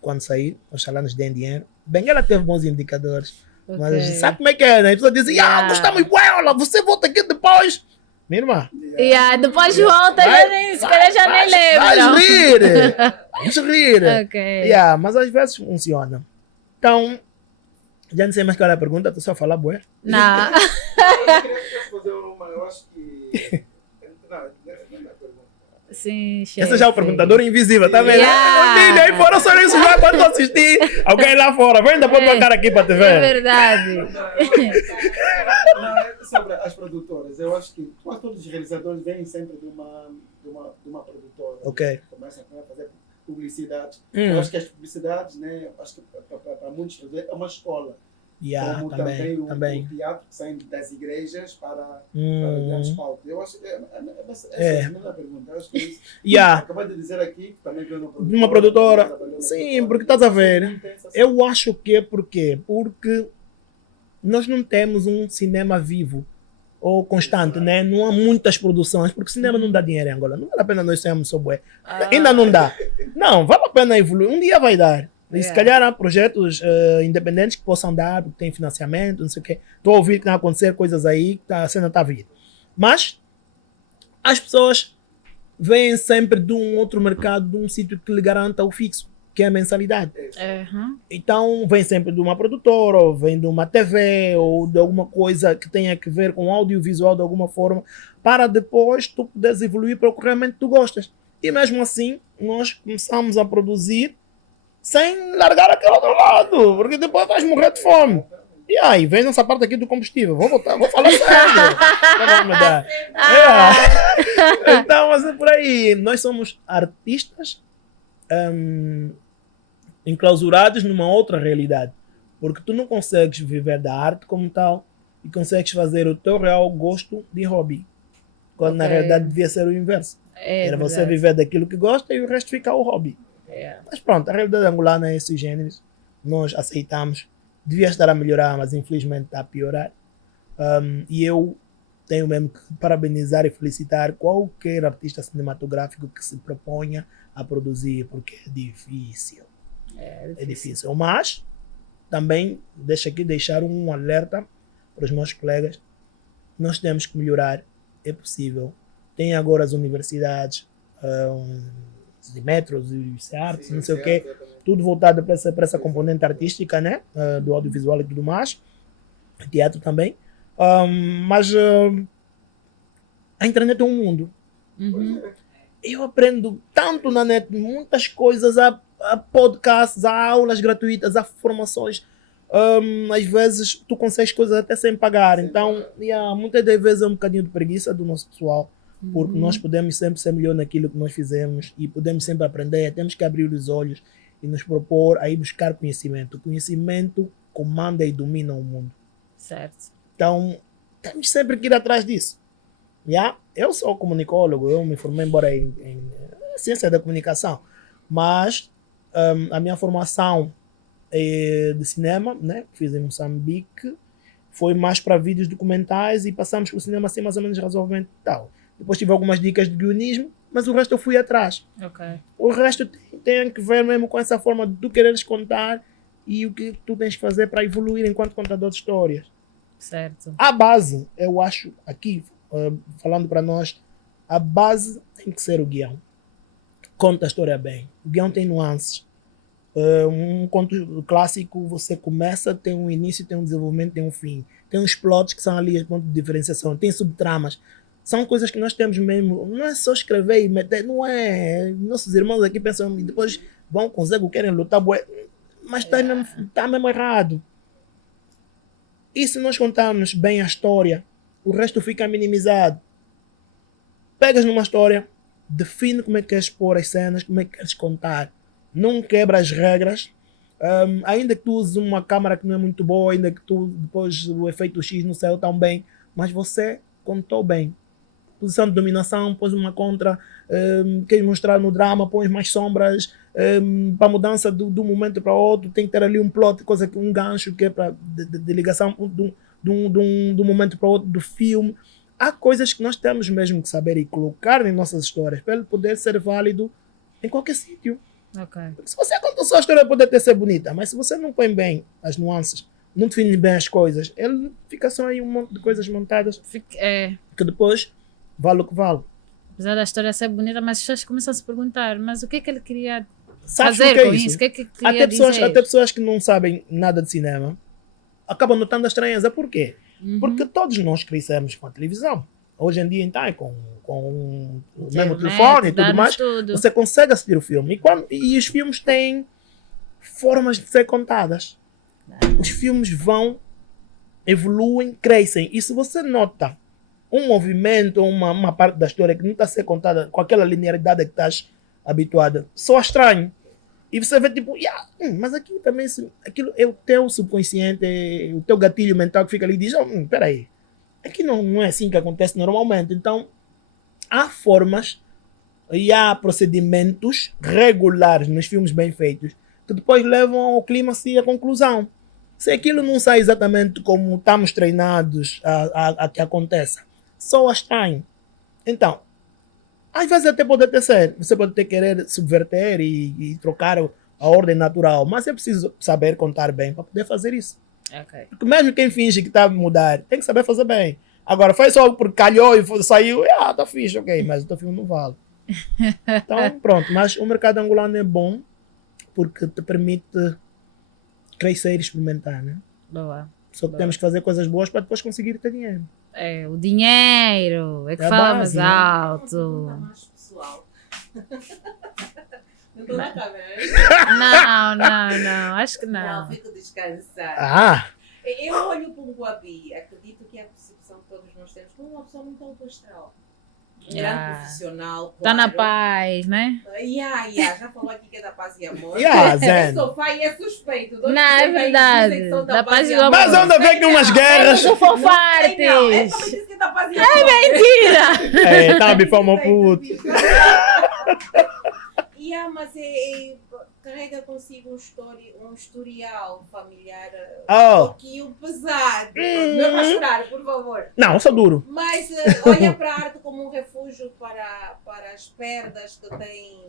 Quando sair, oxalá nos deem dinheiro. Benguela teve bons indicadores. Okay. Mas sabe como é que é, né? As pessoas dizem, gostamos muito, você volta aqui depois. Minha irmã. Depois volta, já nem lembro. Vais rir. Okay. Mas às vezes funciona. Então, já não sei mais qual é a pergunta, tu só falar, bué. Não. Eu queria fazer uma, eu acho que... Sim, chefe. Esse já é o perguntador invisível, tá vendo? Aí fora só isso já quando assistir. Alguém lá fora, vem depois tua cara aqui para te ver. É verdade. Não, é sobre as produtoras. Eu acho que quase todos os realizadores vêm sempre de uma produtora. Ok. Começam a fazer publicidade. Eu acho que as publicidades, né? Acho que para muitos é uma escola. Como também o teatro que sai das igrejas para grandes palcos. Eu acho que essa é a mesma pergunta. Eu acho que isso. Acabei de dizer aqui que também veio uma produtora. Sim, porque estás a ver. Eu acho que é porque nós não temos um cinema vivo ou constante, né? Não há muitas produções, porque o cinema não dá dinheiro em Angola. Não vale a pena nós sermos só bué. Ainda não dá. Não, vale a pena evoluir. Um dia vai dar. E se calhar há projetos independentes que possam dar, porque tem financiamento, não sei o quê. Estou a ouvir que vai acontecer coisas aí, que a cena está a vir. Mas as pessoas vêm sempre de um outro mercado, de um sítio que lhe garanta o fixo, que é a mensalidade. Então vem sempre de uma produtora, ou vem de uma TV, ou de alguma coisa que tenha que ver com audiovisual de alguma forma, para depois tu poderes evoluir para o que realmente tu gostas. E mesmo assim, nós começamos a produzir sem largar aquele outro lado, porque depois vais morrer de fome. E aí, vem nessa parte aqui do combustível. Vou falar sério. Então, mas é por aí. Nós somos artistas enclausurados numa outra realidade. Porque tu não consegues viver da arte como tal e consegues fazer o teu real gosto de hobby. Quando na realidade devia ser o inverso. Era você viver daquilo que gosta e o resto ficar o hobby. Mas pronto, a realidade angolana é esse gênero. Nós aceitamos. Devia estar a melhorar, mas infelizmente está a piorar. E eu tenho mesmo que parabenizar e felicitar qualquer artista cinematográfico que se proponha a produzir, porque é difícil. É difícil. Mas também deixar um alerta para os meus colegas. Nós temos que melhorar. É possível. Tem agora as universidades, de metros e artes, não sei o quê, tudo voltado para essa componente artística, né? Do audiovisual e tudo mais, teatro também. Mas a internet é um mundo. Eu aprendo tanto na net, muitas coisas há podcasts, há aulas gratuitas, há formações. Às vezes tu consegues coisas até sem pagar. Então, muitas das vezes é um bocadinho de preguiça do nosso pessoal, porque nós podemos sempre ser melhor naquilo que nós fizemos e podemos sempre aprender. Temos que abrir os olhos e nos propor a ir buscar conhecimento. O conhecimento comanda e domina o mundo. Certo. Então, temos sempre que ir atrás disso. Eu sou comunicólogo, eu me formei embora em ciência da comunicação, mas a minha formação de cinema, né, fiz em Moçambique, foi mais para vídeos documentais e passamos por cinema assim mais ou menos razoavelmente tal. Depois tive algumas dicas de guionismo, mas o resto eu fui atrás. Okay. O resto tem que ver mesmo com essa forma de tu quereres contar e o que tu tens que fazer para evoluir enquanto contador de histórias. Certo. A base, eu acho, aqui, falando para nós, a base tem que ser o guião. Conta a história bem. O guião tem nuances. Um conto clássico, você começa, tem um início, tem um desenvolvimento, tem um fim. Tem uns plots que são ali ponto de diferenciação, tem subtramas. São coisas que nós temos mesmo. Não é só escrever e meter, não é. Nossos irmãos aqui pensam e depois vão com Zego, querem lutar, mas está mesmo errado. E se nós contarmos bem a história, o resto fica minimizado. Pegas numa história, define como é que queres pôr as cenas, como é que queres contar. Não quebra as regras. Ainda que tu uses uma câmera que não é muito boa, ainda que tu depois o efeito X não saiu tão bem, mas você contou bem. Posição de dominação, pôs uma contra, queres mostrar no drama, pões mais sombras, para a mudança de um momento para outro, tem que ter ali um plot, um gancho que é para de ligação de um momento para outro do filme. Há coisas que nós temos mesmo que saber e colocar em nossas histórias para ele poder ser válido em qualquer sítio. Okay. Se você conta só a história, pode até ser bonita, mas se você não põe bem as nuances, não define bem as coisas, ele fica só aí um monte de coisas montadas que depois vale o que vale. Apesar da história ser bonita, mas as pessoas começam a se perguntar, mas o que é que ele queria Sabes fazer o que é com isso? isso? O que é que queria dizer? Até pessoas que não sabem nada de cinema acabam notando a estranheza. Por quê? Porque todos nós crescemos com a televisão. Hoje em dia, então, com o mesmo telefone e tudo mais, você consegue assistir o filme. E os filmes têm formas de ser contadas. Os filmes vão, evoluem, crescem. E se você nota um movimento, uma parte da história que não está a ser contada com aquela linearidade que estás habituada, só estranho. E você vê tipo, mas aqui também, aquilo é o teu subconsciente, é o teu gatilho mental que fica ali e diz, peraí, aqui não é assim que acontece normalmente. Então, há formas e há procedimentos regulares nos filmes bem feitos que depois levam ao clímax e à conclusão. Se aquilo não sai exatamente como estamos treinados a que aconteça, só estranho. Então, às vezes até pode até ser, você pode até querer subverter e trocar a ordem natural, mas é preciso saber contar bem para poder fazer isso. Okay. Porque mesmo quem finge que está a mudar, tem que saber fazer bem. Agora, faz só porque calhou e saiu, tá fixe, ok, mas o teu filme não vale. Então, pronto, mas o mercado angolano é bom porque te permite crescer e experimentar, né? Boa. Só que temos que fazer coisas boas para depois conseguir ter dinheiro. O dinheiro é que fala mais alto. Mais pessoal. Não estou na câmera. Não, acho que não. Não, fico descansada. Eu olho para o Guabi, acredito que é a percepção que todos nós temos como uma pessoa muito autoastral. Grande profissional. Está na paz, né? Já falou aqui que é da paz e amor. Zen. É sofá e é suspeito. Não, é verdade. Da paz e amor. Mas onde vem que umas guerras? Eu sou fartes. Eu também disse que é da paz e amor. É mentira. Tá, me fama puto. Mas carrega consigo um historial familiar um pouquinho pesado. Não é para chorar, por favor. Não, eu sou duro. Mas olha para a arte como um refúgio para as perdas que tem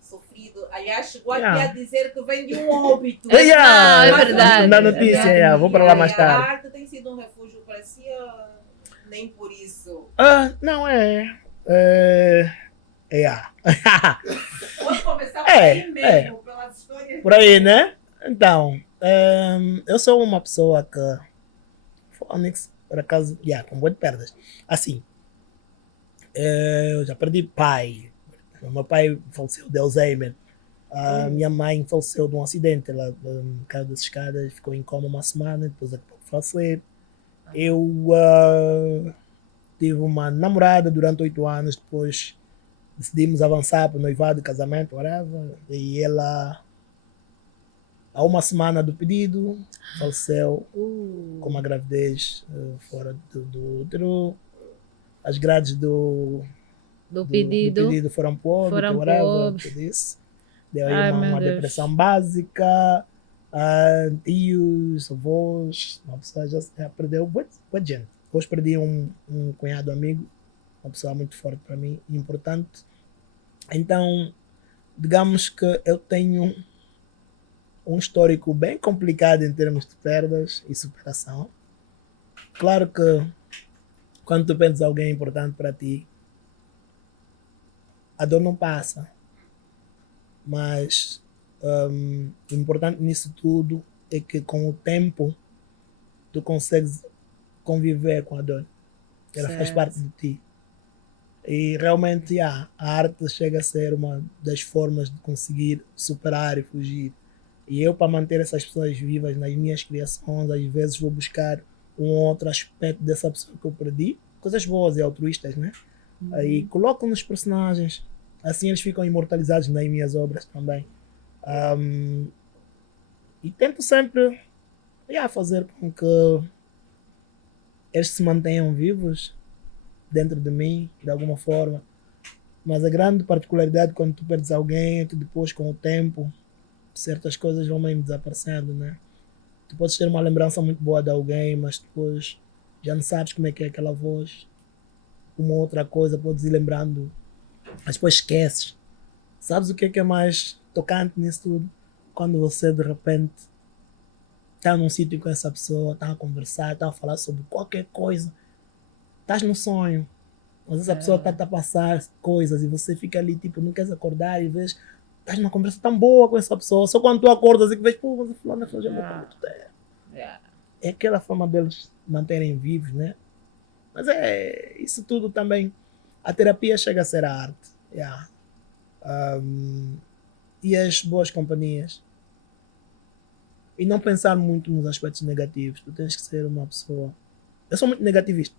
sofrido. Aliás, chegou aqui a dizer que vem de um óbito. É verdade. Na notícia, vou para lá mais tarde. A arte tem sido um refúgio para si, nem por isso. Não é. Vamos começar por aí mesmo, pelas histórias. Por aí, né? Então, eu sou uma pessoa que, Fônix, por acaso, com muitas perdas. Assim, eu já perdi pai. Meu pai faleceu de Alzheimer. A minha mãe faleceu de um acidente. Ela caiu das escadas, ficou em coma uma semana, depois acabou por falecer. Eu tive uma namorada durante 8 anos, depois decidimos avançar para o noivado, casamento, whatever. E ela, há uma semana do pedido, faleceu com uma gravidez fora do útero. As grades do pedido foram para o óbito, whatever, tudo isso. Deu aí uma depressão básica, tios, avós, uma pessoa já perdeu boa gente. Hoje perdi um cunhado amigo, uma pessoa muito forte para mim, importante. Então, digamos que eu tenho um histórico bem complicado em termos de perdas e superação. Claro que quando tu perdes alguém importante para ti, a dor não passa. Mas o importante nisso tudo é que com o tempo tu consegues conviver com a dor. Ela faz parte de ti. E realmente a arte chega a ser uma das formas de conseguir superar e fugir. E eu, para manter essas pessoas vivas nas minhas criações, às vezes vou buscar um outro aspecto dessa pessoa que eu perdi. Coisas boas e altruístas, né? Aí coloco nos personagens. Assim eles ficam imortalizados nas minhas obras também. E tento sempre fazer com que eles se mantenham vivos dentro de mim, de alguma forma. Mas a grande particularidade quando tu perdes alguém é que depois, com o tempo, certas coisas vão meio desaparecendo, né? Tu podes ter uma lembrança muito boa de alguém, mas depois já não sabes como é que é aquela voz. Uma outra coisa, podes ir lembrando, mas depois esqueces. Sabes o que é mais tocante nisso tudo? Quando você de repente está num sítio com essa pessoa, está a conversar, está a falar sobre qualquer coisa, estás num sonho, mas essa pessoa está a passar coisas e você fica ali, tipo, não queres acordar e vês, estás numa conversa tão boa com essa pessoa, só quando tu acordas e que vês, pô, mas a fulana já morreu há muito tempo. É aquela forma deles manterem vivos, né? Mas isso tudo também. A terapia chega a ser a arte. E as boas companhias. E não pensar muito nos aspectos negativos. Tu tens que ser uma pessoa... Eu sou muito negativista.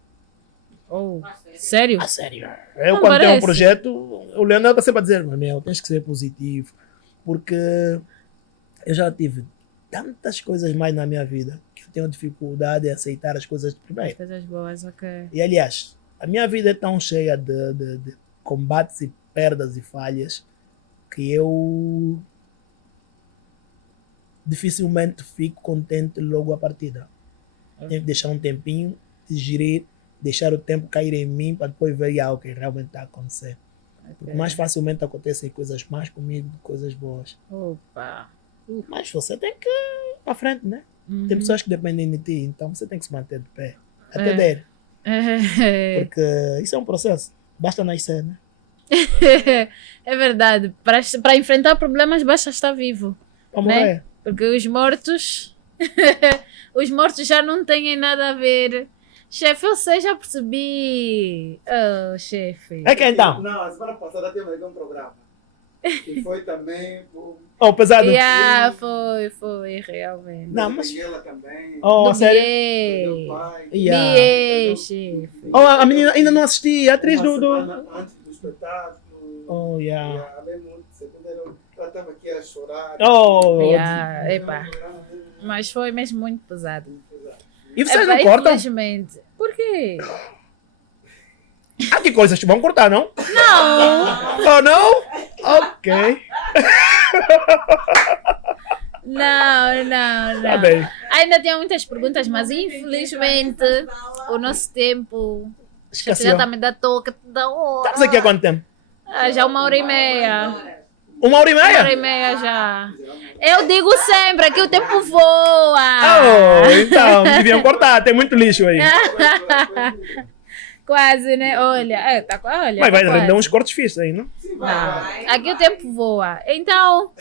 Sério? Sério. Eu quando tenho um projeto, o Leonel está sempre a dizer, meu, tens que ser positivo. Porque eu já tive tantas coisas mais na minha vida que eu tenho dificuldade em aceitar as coisas de primeiro. As coisas boas, ok. E aliás, a minha vida é tão cheia de combates e perdas e falhas que eu dificilmente fico contente logo à partida. Tenho que deixar um tempinho, digerir, deixar o tempo cair em mim para depois ver o que realmente está a acontecer. Porque mais facilmente acontecem coisas más comigo do que coisas boas. Opa! Mas você tem que ir para frente, né? Tem pessoas que dependem de ti, então você tem que se manter de pé. Até der. Porque isso é um processo. Basta nascer, né? É verdade. Para enfrentar problemas basta estar vivo. Para né? morrer. Porque os mortos os mortos já não têm nada a ver. Chefe, eu sei, já percebi. Oh, chefe. É que então? Não, a semana passada teve um programa. E foi também... pesado. Foi, realmente. Não, mas... Ela também. Do sério? Meu pai. Biê, chefe. A menina ainda não assisti. A atriz do... Antes do espetáculo. Ela estava aqui a chorar. Epa. Mas foi mesmo muito pesado. E vocês não cortam? Infelizmente. Por quê? Que coisas te vão cortar, não? Não! Oh, não? Ok. Não. Tá bem. Ainda tinha muitas perguntas, mas infelizmente o nosso tempo já está me dando toque toda hora. Estamos aqui há quanto tempo? Já 1h30. 1h30? 1h30 já. Eu digo sempre que o tempo voa. Então, deviam cortar, tem muito lixo aí. Quase, né? Olha, olha. Mas vai render uns cortes fixos aí, não? Não, aqui o tempo voa. Então...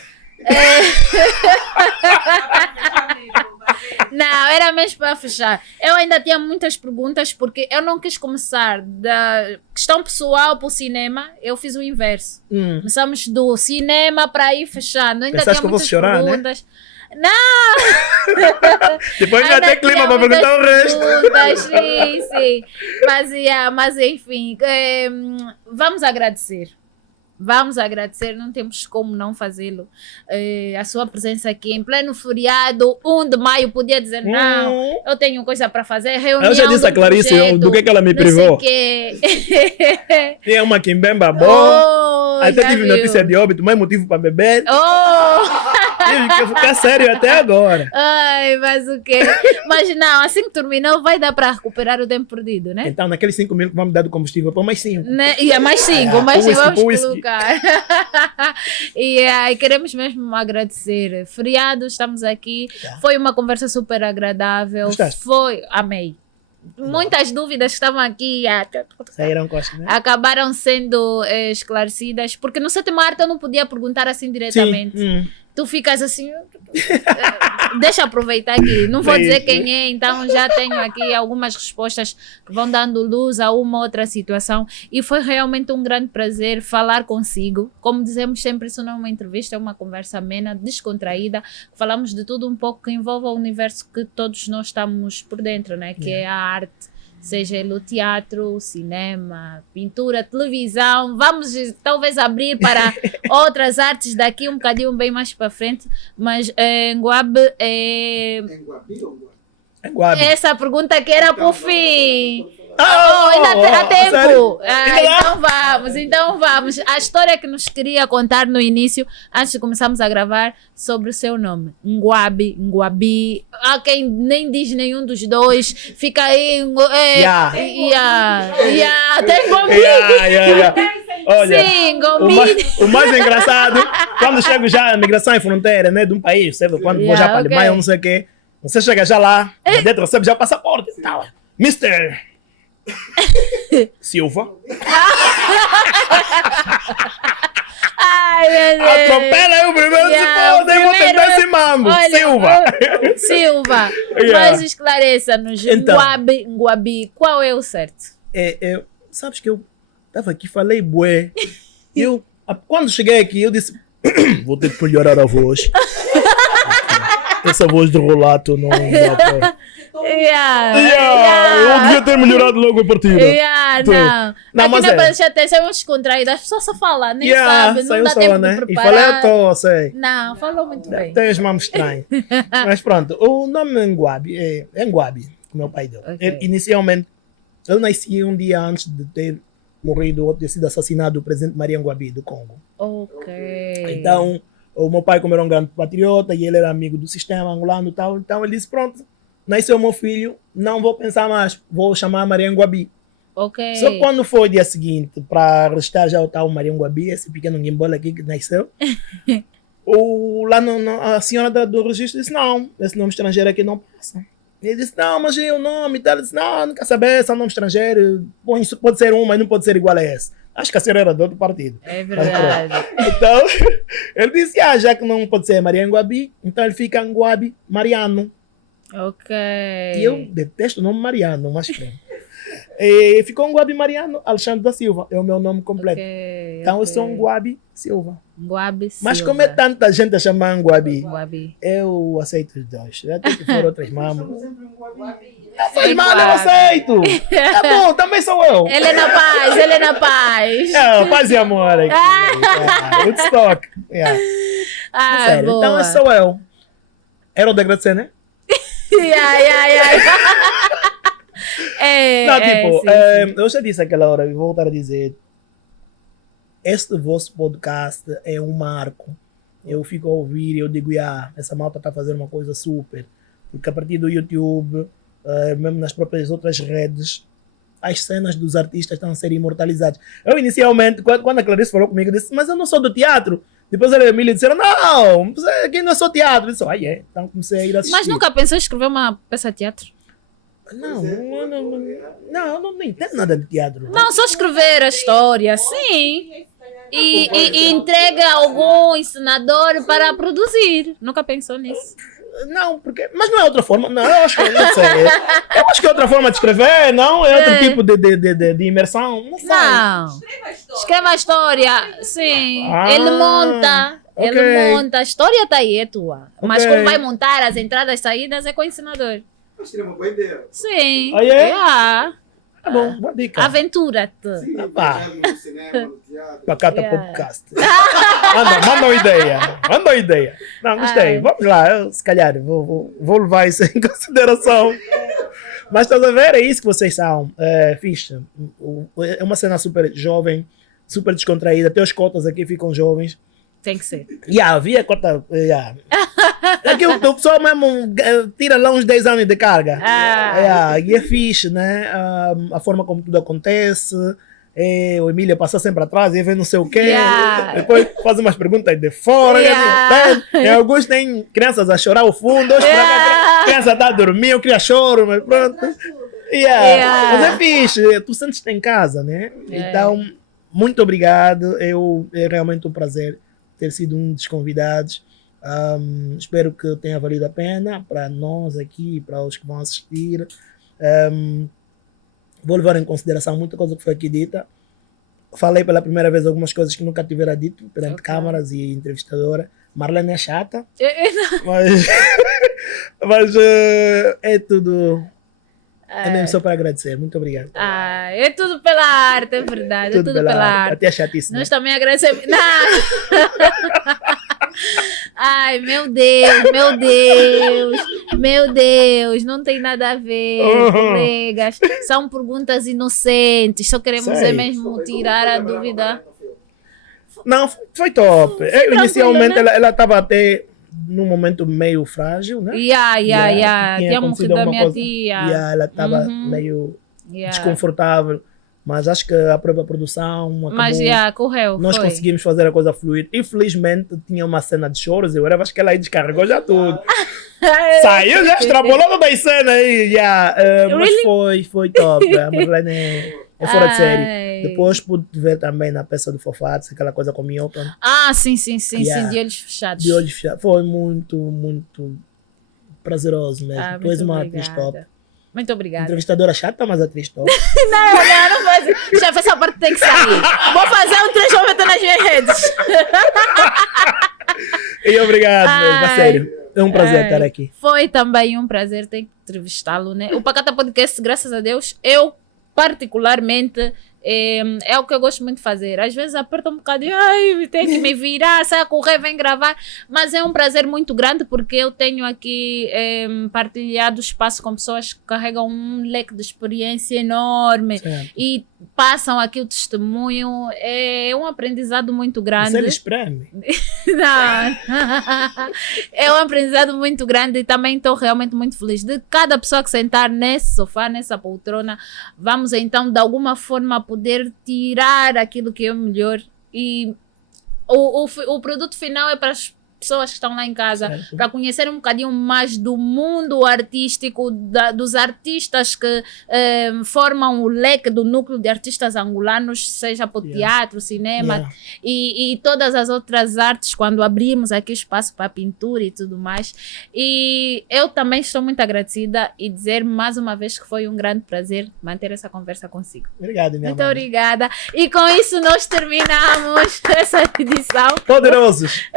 Não, era mesmo para fechar. Eu ainda tinha muitas perguntas, porque eu não quis começar da questão pessoal para o cinema. Eu fiz o inverso. Começamos do cinema para ir fechando. Ainda Pensaste tinha que eu vou muitas chorar, perguntas. né? Não! Depois vai ter clima para perguntar o resto. Sim, sim. Mas enfim, vamos agradecer. Vamos agradecer, não temos como não fazê-lo. A sua presença aqui em pleno feriado, 1 de maio, podia dizer: não, eu tenho coisa para fazer. Reunião, eu já disse a Clarice do que ela me privou. Tem uma quimbemba boa. Até tive notícia de óbito, mais motivo para beber. Tive que ficar sério até agora. Ai, mas o quê? Mas não, assim que terminou, vai dar para recuperar o tempo perdido, né? Então, naqueles 5 mil que vamos dar do combustível, para mais 5. Né? E é mais 5, mais 5 vamos colocar. E queremos mesmo agradecer. Feriado, estamos aqui. Foi uma conversa super agradável. Gostaste? Amei. Muitas dúvidas que estavam aqui saíram costas, né? Acabaram sendo esclarecidas, porque no sétimo arte eu não podia perguntar assim diretamente. Tu ficas assim, deixa eu aproveitar aqui, não vou dizer quem é, então já tenho aqui algumas respostas que vão dando luz a uma outra situação, e foi realmente um grande prazer falar consigo. Como dizemos sempre, isso não é uma entrevista, é uma conversa amena, descontraída, falamos de tudo um pouco que envolve o universo que todos nós estamos por dentro, né? Que é a arte. Seja ele o teatro, o cinema, pintura, televisão. Vamos talvez abrir para outras artes daqui um bocadinho bem mais para frente. Mas Nguabi é... Nguabi? Essa pergunta que era para o fim. Ainda há tempo. Então vamos. A história que nos queria contar no início, antes de começarmos a gravar, sobre o seu nome. Nguabi. Há quem nem diz nenhum dos dois. Fica aí. Tem Gombi. Olha, sim, Gombi. O mais engraçado, quando chego já na migração em fronteira, né, de um país, sabe? Quando vou já para Alemanha, não sei o quê. Você chega já lá, dentro recebe já o passaporte. Mr. Silva. Ai, meu Deus. Atropela aí o primeiro se pode, eu vou tentar esse mambo. Silva. Mas esclareça-nos. Então, Nguabi, qual é o certo? Sabes que eu estava aqui, falei bué. Quando cheguei aqui, eu disse, vou ter que melhorar a voz. Essa voz de rolato não dá para... Eu devia ter melhorado logo a partida. Não, mas para deixar atenção, é um descontraído. As pessoas só falam, nem sabem, não dá tempo de preparar. E falei à toa, sei. Não, falou muito bem. Tem as mãos estranhas. Mas pronto, o nome Nguabi é Nguabi, que meu pai deu. Inicialmente, eu nasci um dia antes de ter morrido ou ter sido assassinado o presidente Maria Nguabi do Congo. Então, o meu pai, como era um grande patriota e ele era amigo do sistema angolano e tal, então ele disse, pronto, nasceu meu filho, não vou pensar mais, vou chamar Maria Nguabi. Só que quando foi o dia seguinte, para registrar já o tal Maria Nguabi, esse pequeno guimbola aqui que nasceu, a senhora do registro disse, não, esse nome estrangeiro aqui não passa. Ele disse, não, mas é o nome e tal. Ele disse, não quer saber, esse é um nome estrangeiro, bom, isso pode ser um, mas não pode ser igual a esse. Acho que a senhora era do outro partido. É verdade. Então, ele disse, já que não pode ser Maria Nguabi, então ele fica Nguabi Mariano. E eu detesto o nome Mariano, mas pronto. Ficou Nguabi Mariano Alexandre da Silva, é o meu nome completo. Então eu sou Nguabi Silva. Mas como é tanta gente a chamar Nguabi, eu aceito os dois. Até que for outras mamas. Não faz mal, eu aceito. Tá bom, também sou eu. Ele é na paz. Paz e amor aqui. Woodstock. Sério, então esse sou eu. Era o de agradecer, né? Eu já disse aquela hora, e vou voltar a dizer, este vosso podcast é um marco. Eu fico a ouvir e eu digo, essa malta está fazendo uma coisa super, porque a partir do YouTube, mesmo nas próprias outras redes, as cenas dos artistas estão a ser imortalizadas. Eu inicialmente, quando a Clarice falou comigo, eu disse, mas eu não sou do teatro. Depois a Emília disseram, não, aqui não é só teatro. Eu disse, então comecei a ir assistir. Mas nunca pensou em escrever uma peça de teatro? Não, não entendo nada de teatro. Não, só escrever a história, sim. E entrega algum ensinador para produzir. Nunca pensou nisso? Não, porque... Mas não é outra forma. Não, eu acho que... Não sei. Eu acho que é outra forma de escrever, não? É outro tipo de imersão. Não sei. Não. Escreva a história. Sim. Ele monta. Okay. Ele monta. A história está aí, é tua. Mas como vai montar as entradas e saídas é com o ensinador. Acho que é uma boa ideia. Sim. Ah, é? Yeah. Tá bom, boa dica. Aventura-te. Sim, pá. no cinema, no teatro. Pacata Podcast. Manda uma ideia. Não, gostei. Vamos lá. Eu, se calhar, vou levar isso em consideração. Mas estás a ver? É isso que vocês são. Fixe. É uma cena super jovem, super descontraída. Até os cotas aqui ficam jovens. Tem que ser. Havia cota. Aqui o pessoal mesmo tira lá uns 10 anos de carga. E é fixe, né? A forma como tudo acontece. O Emílio passa sempre atrás e vê não sei o quê. Depois faz umas perguntas de fora. Alguns têm crianças a chorar ao fundo. A criança está a dormir, eu queria choro, mas pronto. Mas é fixe. Tu sentes-te em casa, né? Então, muito obrigado. É realmente um prazer ter sido um dos convidados. Espero que tenha valido a pena para nós aqui, para os que vão assistir. Vou levar em consideração muita coisa que foi aqui dita. Falei pela primeira vez algumas coisas que nunca tivera dito perante câmaras e entrevistadora. Marlene é chata, mas é tudo. É mesmo só para agradecer. Muito obrigado. É tudo pela arte, é verdade. Tudo pela arte. Até a chatice. Nós também agradecemos. Ai, meu Deus, não tem nada a ver, colegas. São perguntas inocentes, só queremos mesmo tirar a dúvida. Não, foi top. Inicialmente, né? Ela estava até num momento meio frágil, né? Tinha morrido da minha tia. Ela estava meio desconfortável. Mas acho que a própria produção acabou. Mas correu. Nós conseguimos fazer a coisa fluir. Infelizmente, tinha uma cena de choros. Eu acho que ela aí descarregou já tudo. Saiu já extrapolando das cenas aí. Mas foi top. A Marlene é fora de série. Depois pude ver também na peça do Fofatos, aquela coisa com o Milton. Sim, de olhos fechados. De olhos fechados. Foi muito, muito prazeroso mesmo. Depois uma atriz top. Muito obrigada. Entrevistadora chata, mas atriz top. não faz. Chefe, essa parte tem que sair. Vou fazer um transformamento nas minhas redes. E obrigado mesmo, a sério. É um prazer estar aqui. Foi também um prazer ter que entrevistá-lo, né? O Pacata Podcast, graças a Deus, eu particularmente é o que eu gosto muito de fazer. Às vezes aperta um bocadinho, tem que me virar, sai a correr, vem gravar, mas é um prazer muito grande porque eu tenho aqui partilhado espaço com pessoas que carregam um leque de experiência enorme e passam aqui o testemunho. É um aprendizado muito grande. Você espreme? Não. É um aprendizado muito grande e também estou realmente muito feliz de cada pessoa que sentar nesse sofá, nessa poltrona. Vamos então de alguma forma poder tirar aquilo que é o melhor e o produto final é para as pessoas que estão lá em casa, para conhecer um bocadinho mais do mundo artístico, dos artistas que formam o leque do núcleo de artistas angolanos, seja para o teatro, cinema e todas as outras artes, quando abrimos aqui espaço para pintura e tudo mais. E eu também estou muito agradecida e dizer mais uma vez que foi um grande prazer manter essa conversa consigo. Obrigado, minha Muito obrigada. E com isso nós terminamos essa edição. Poderosos!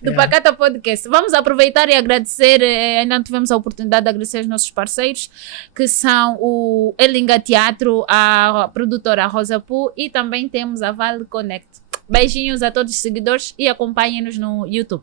do Pacata Podcast. Vamos aproveitar e agradecer, ainda não tivemos a oportunidade de agradecer os nossos parceiros, que são o Elinga Teatro, a produtora Rosa Pu e também temos a Vale Connect. Beijinhos a todos os seguidores e acompanhem-nos no YouTube.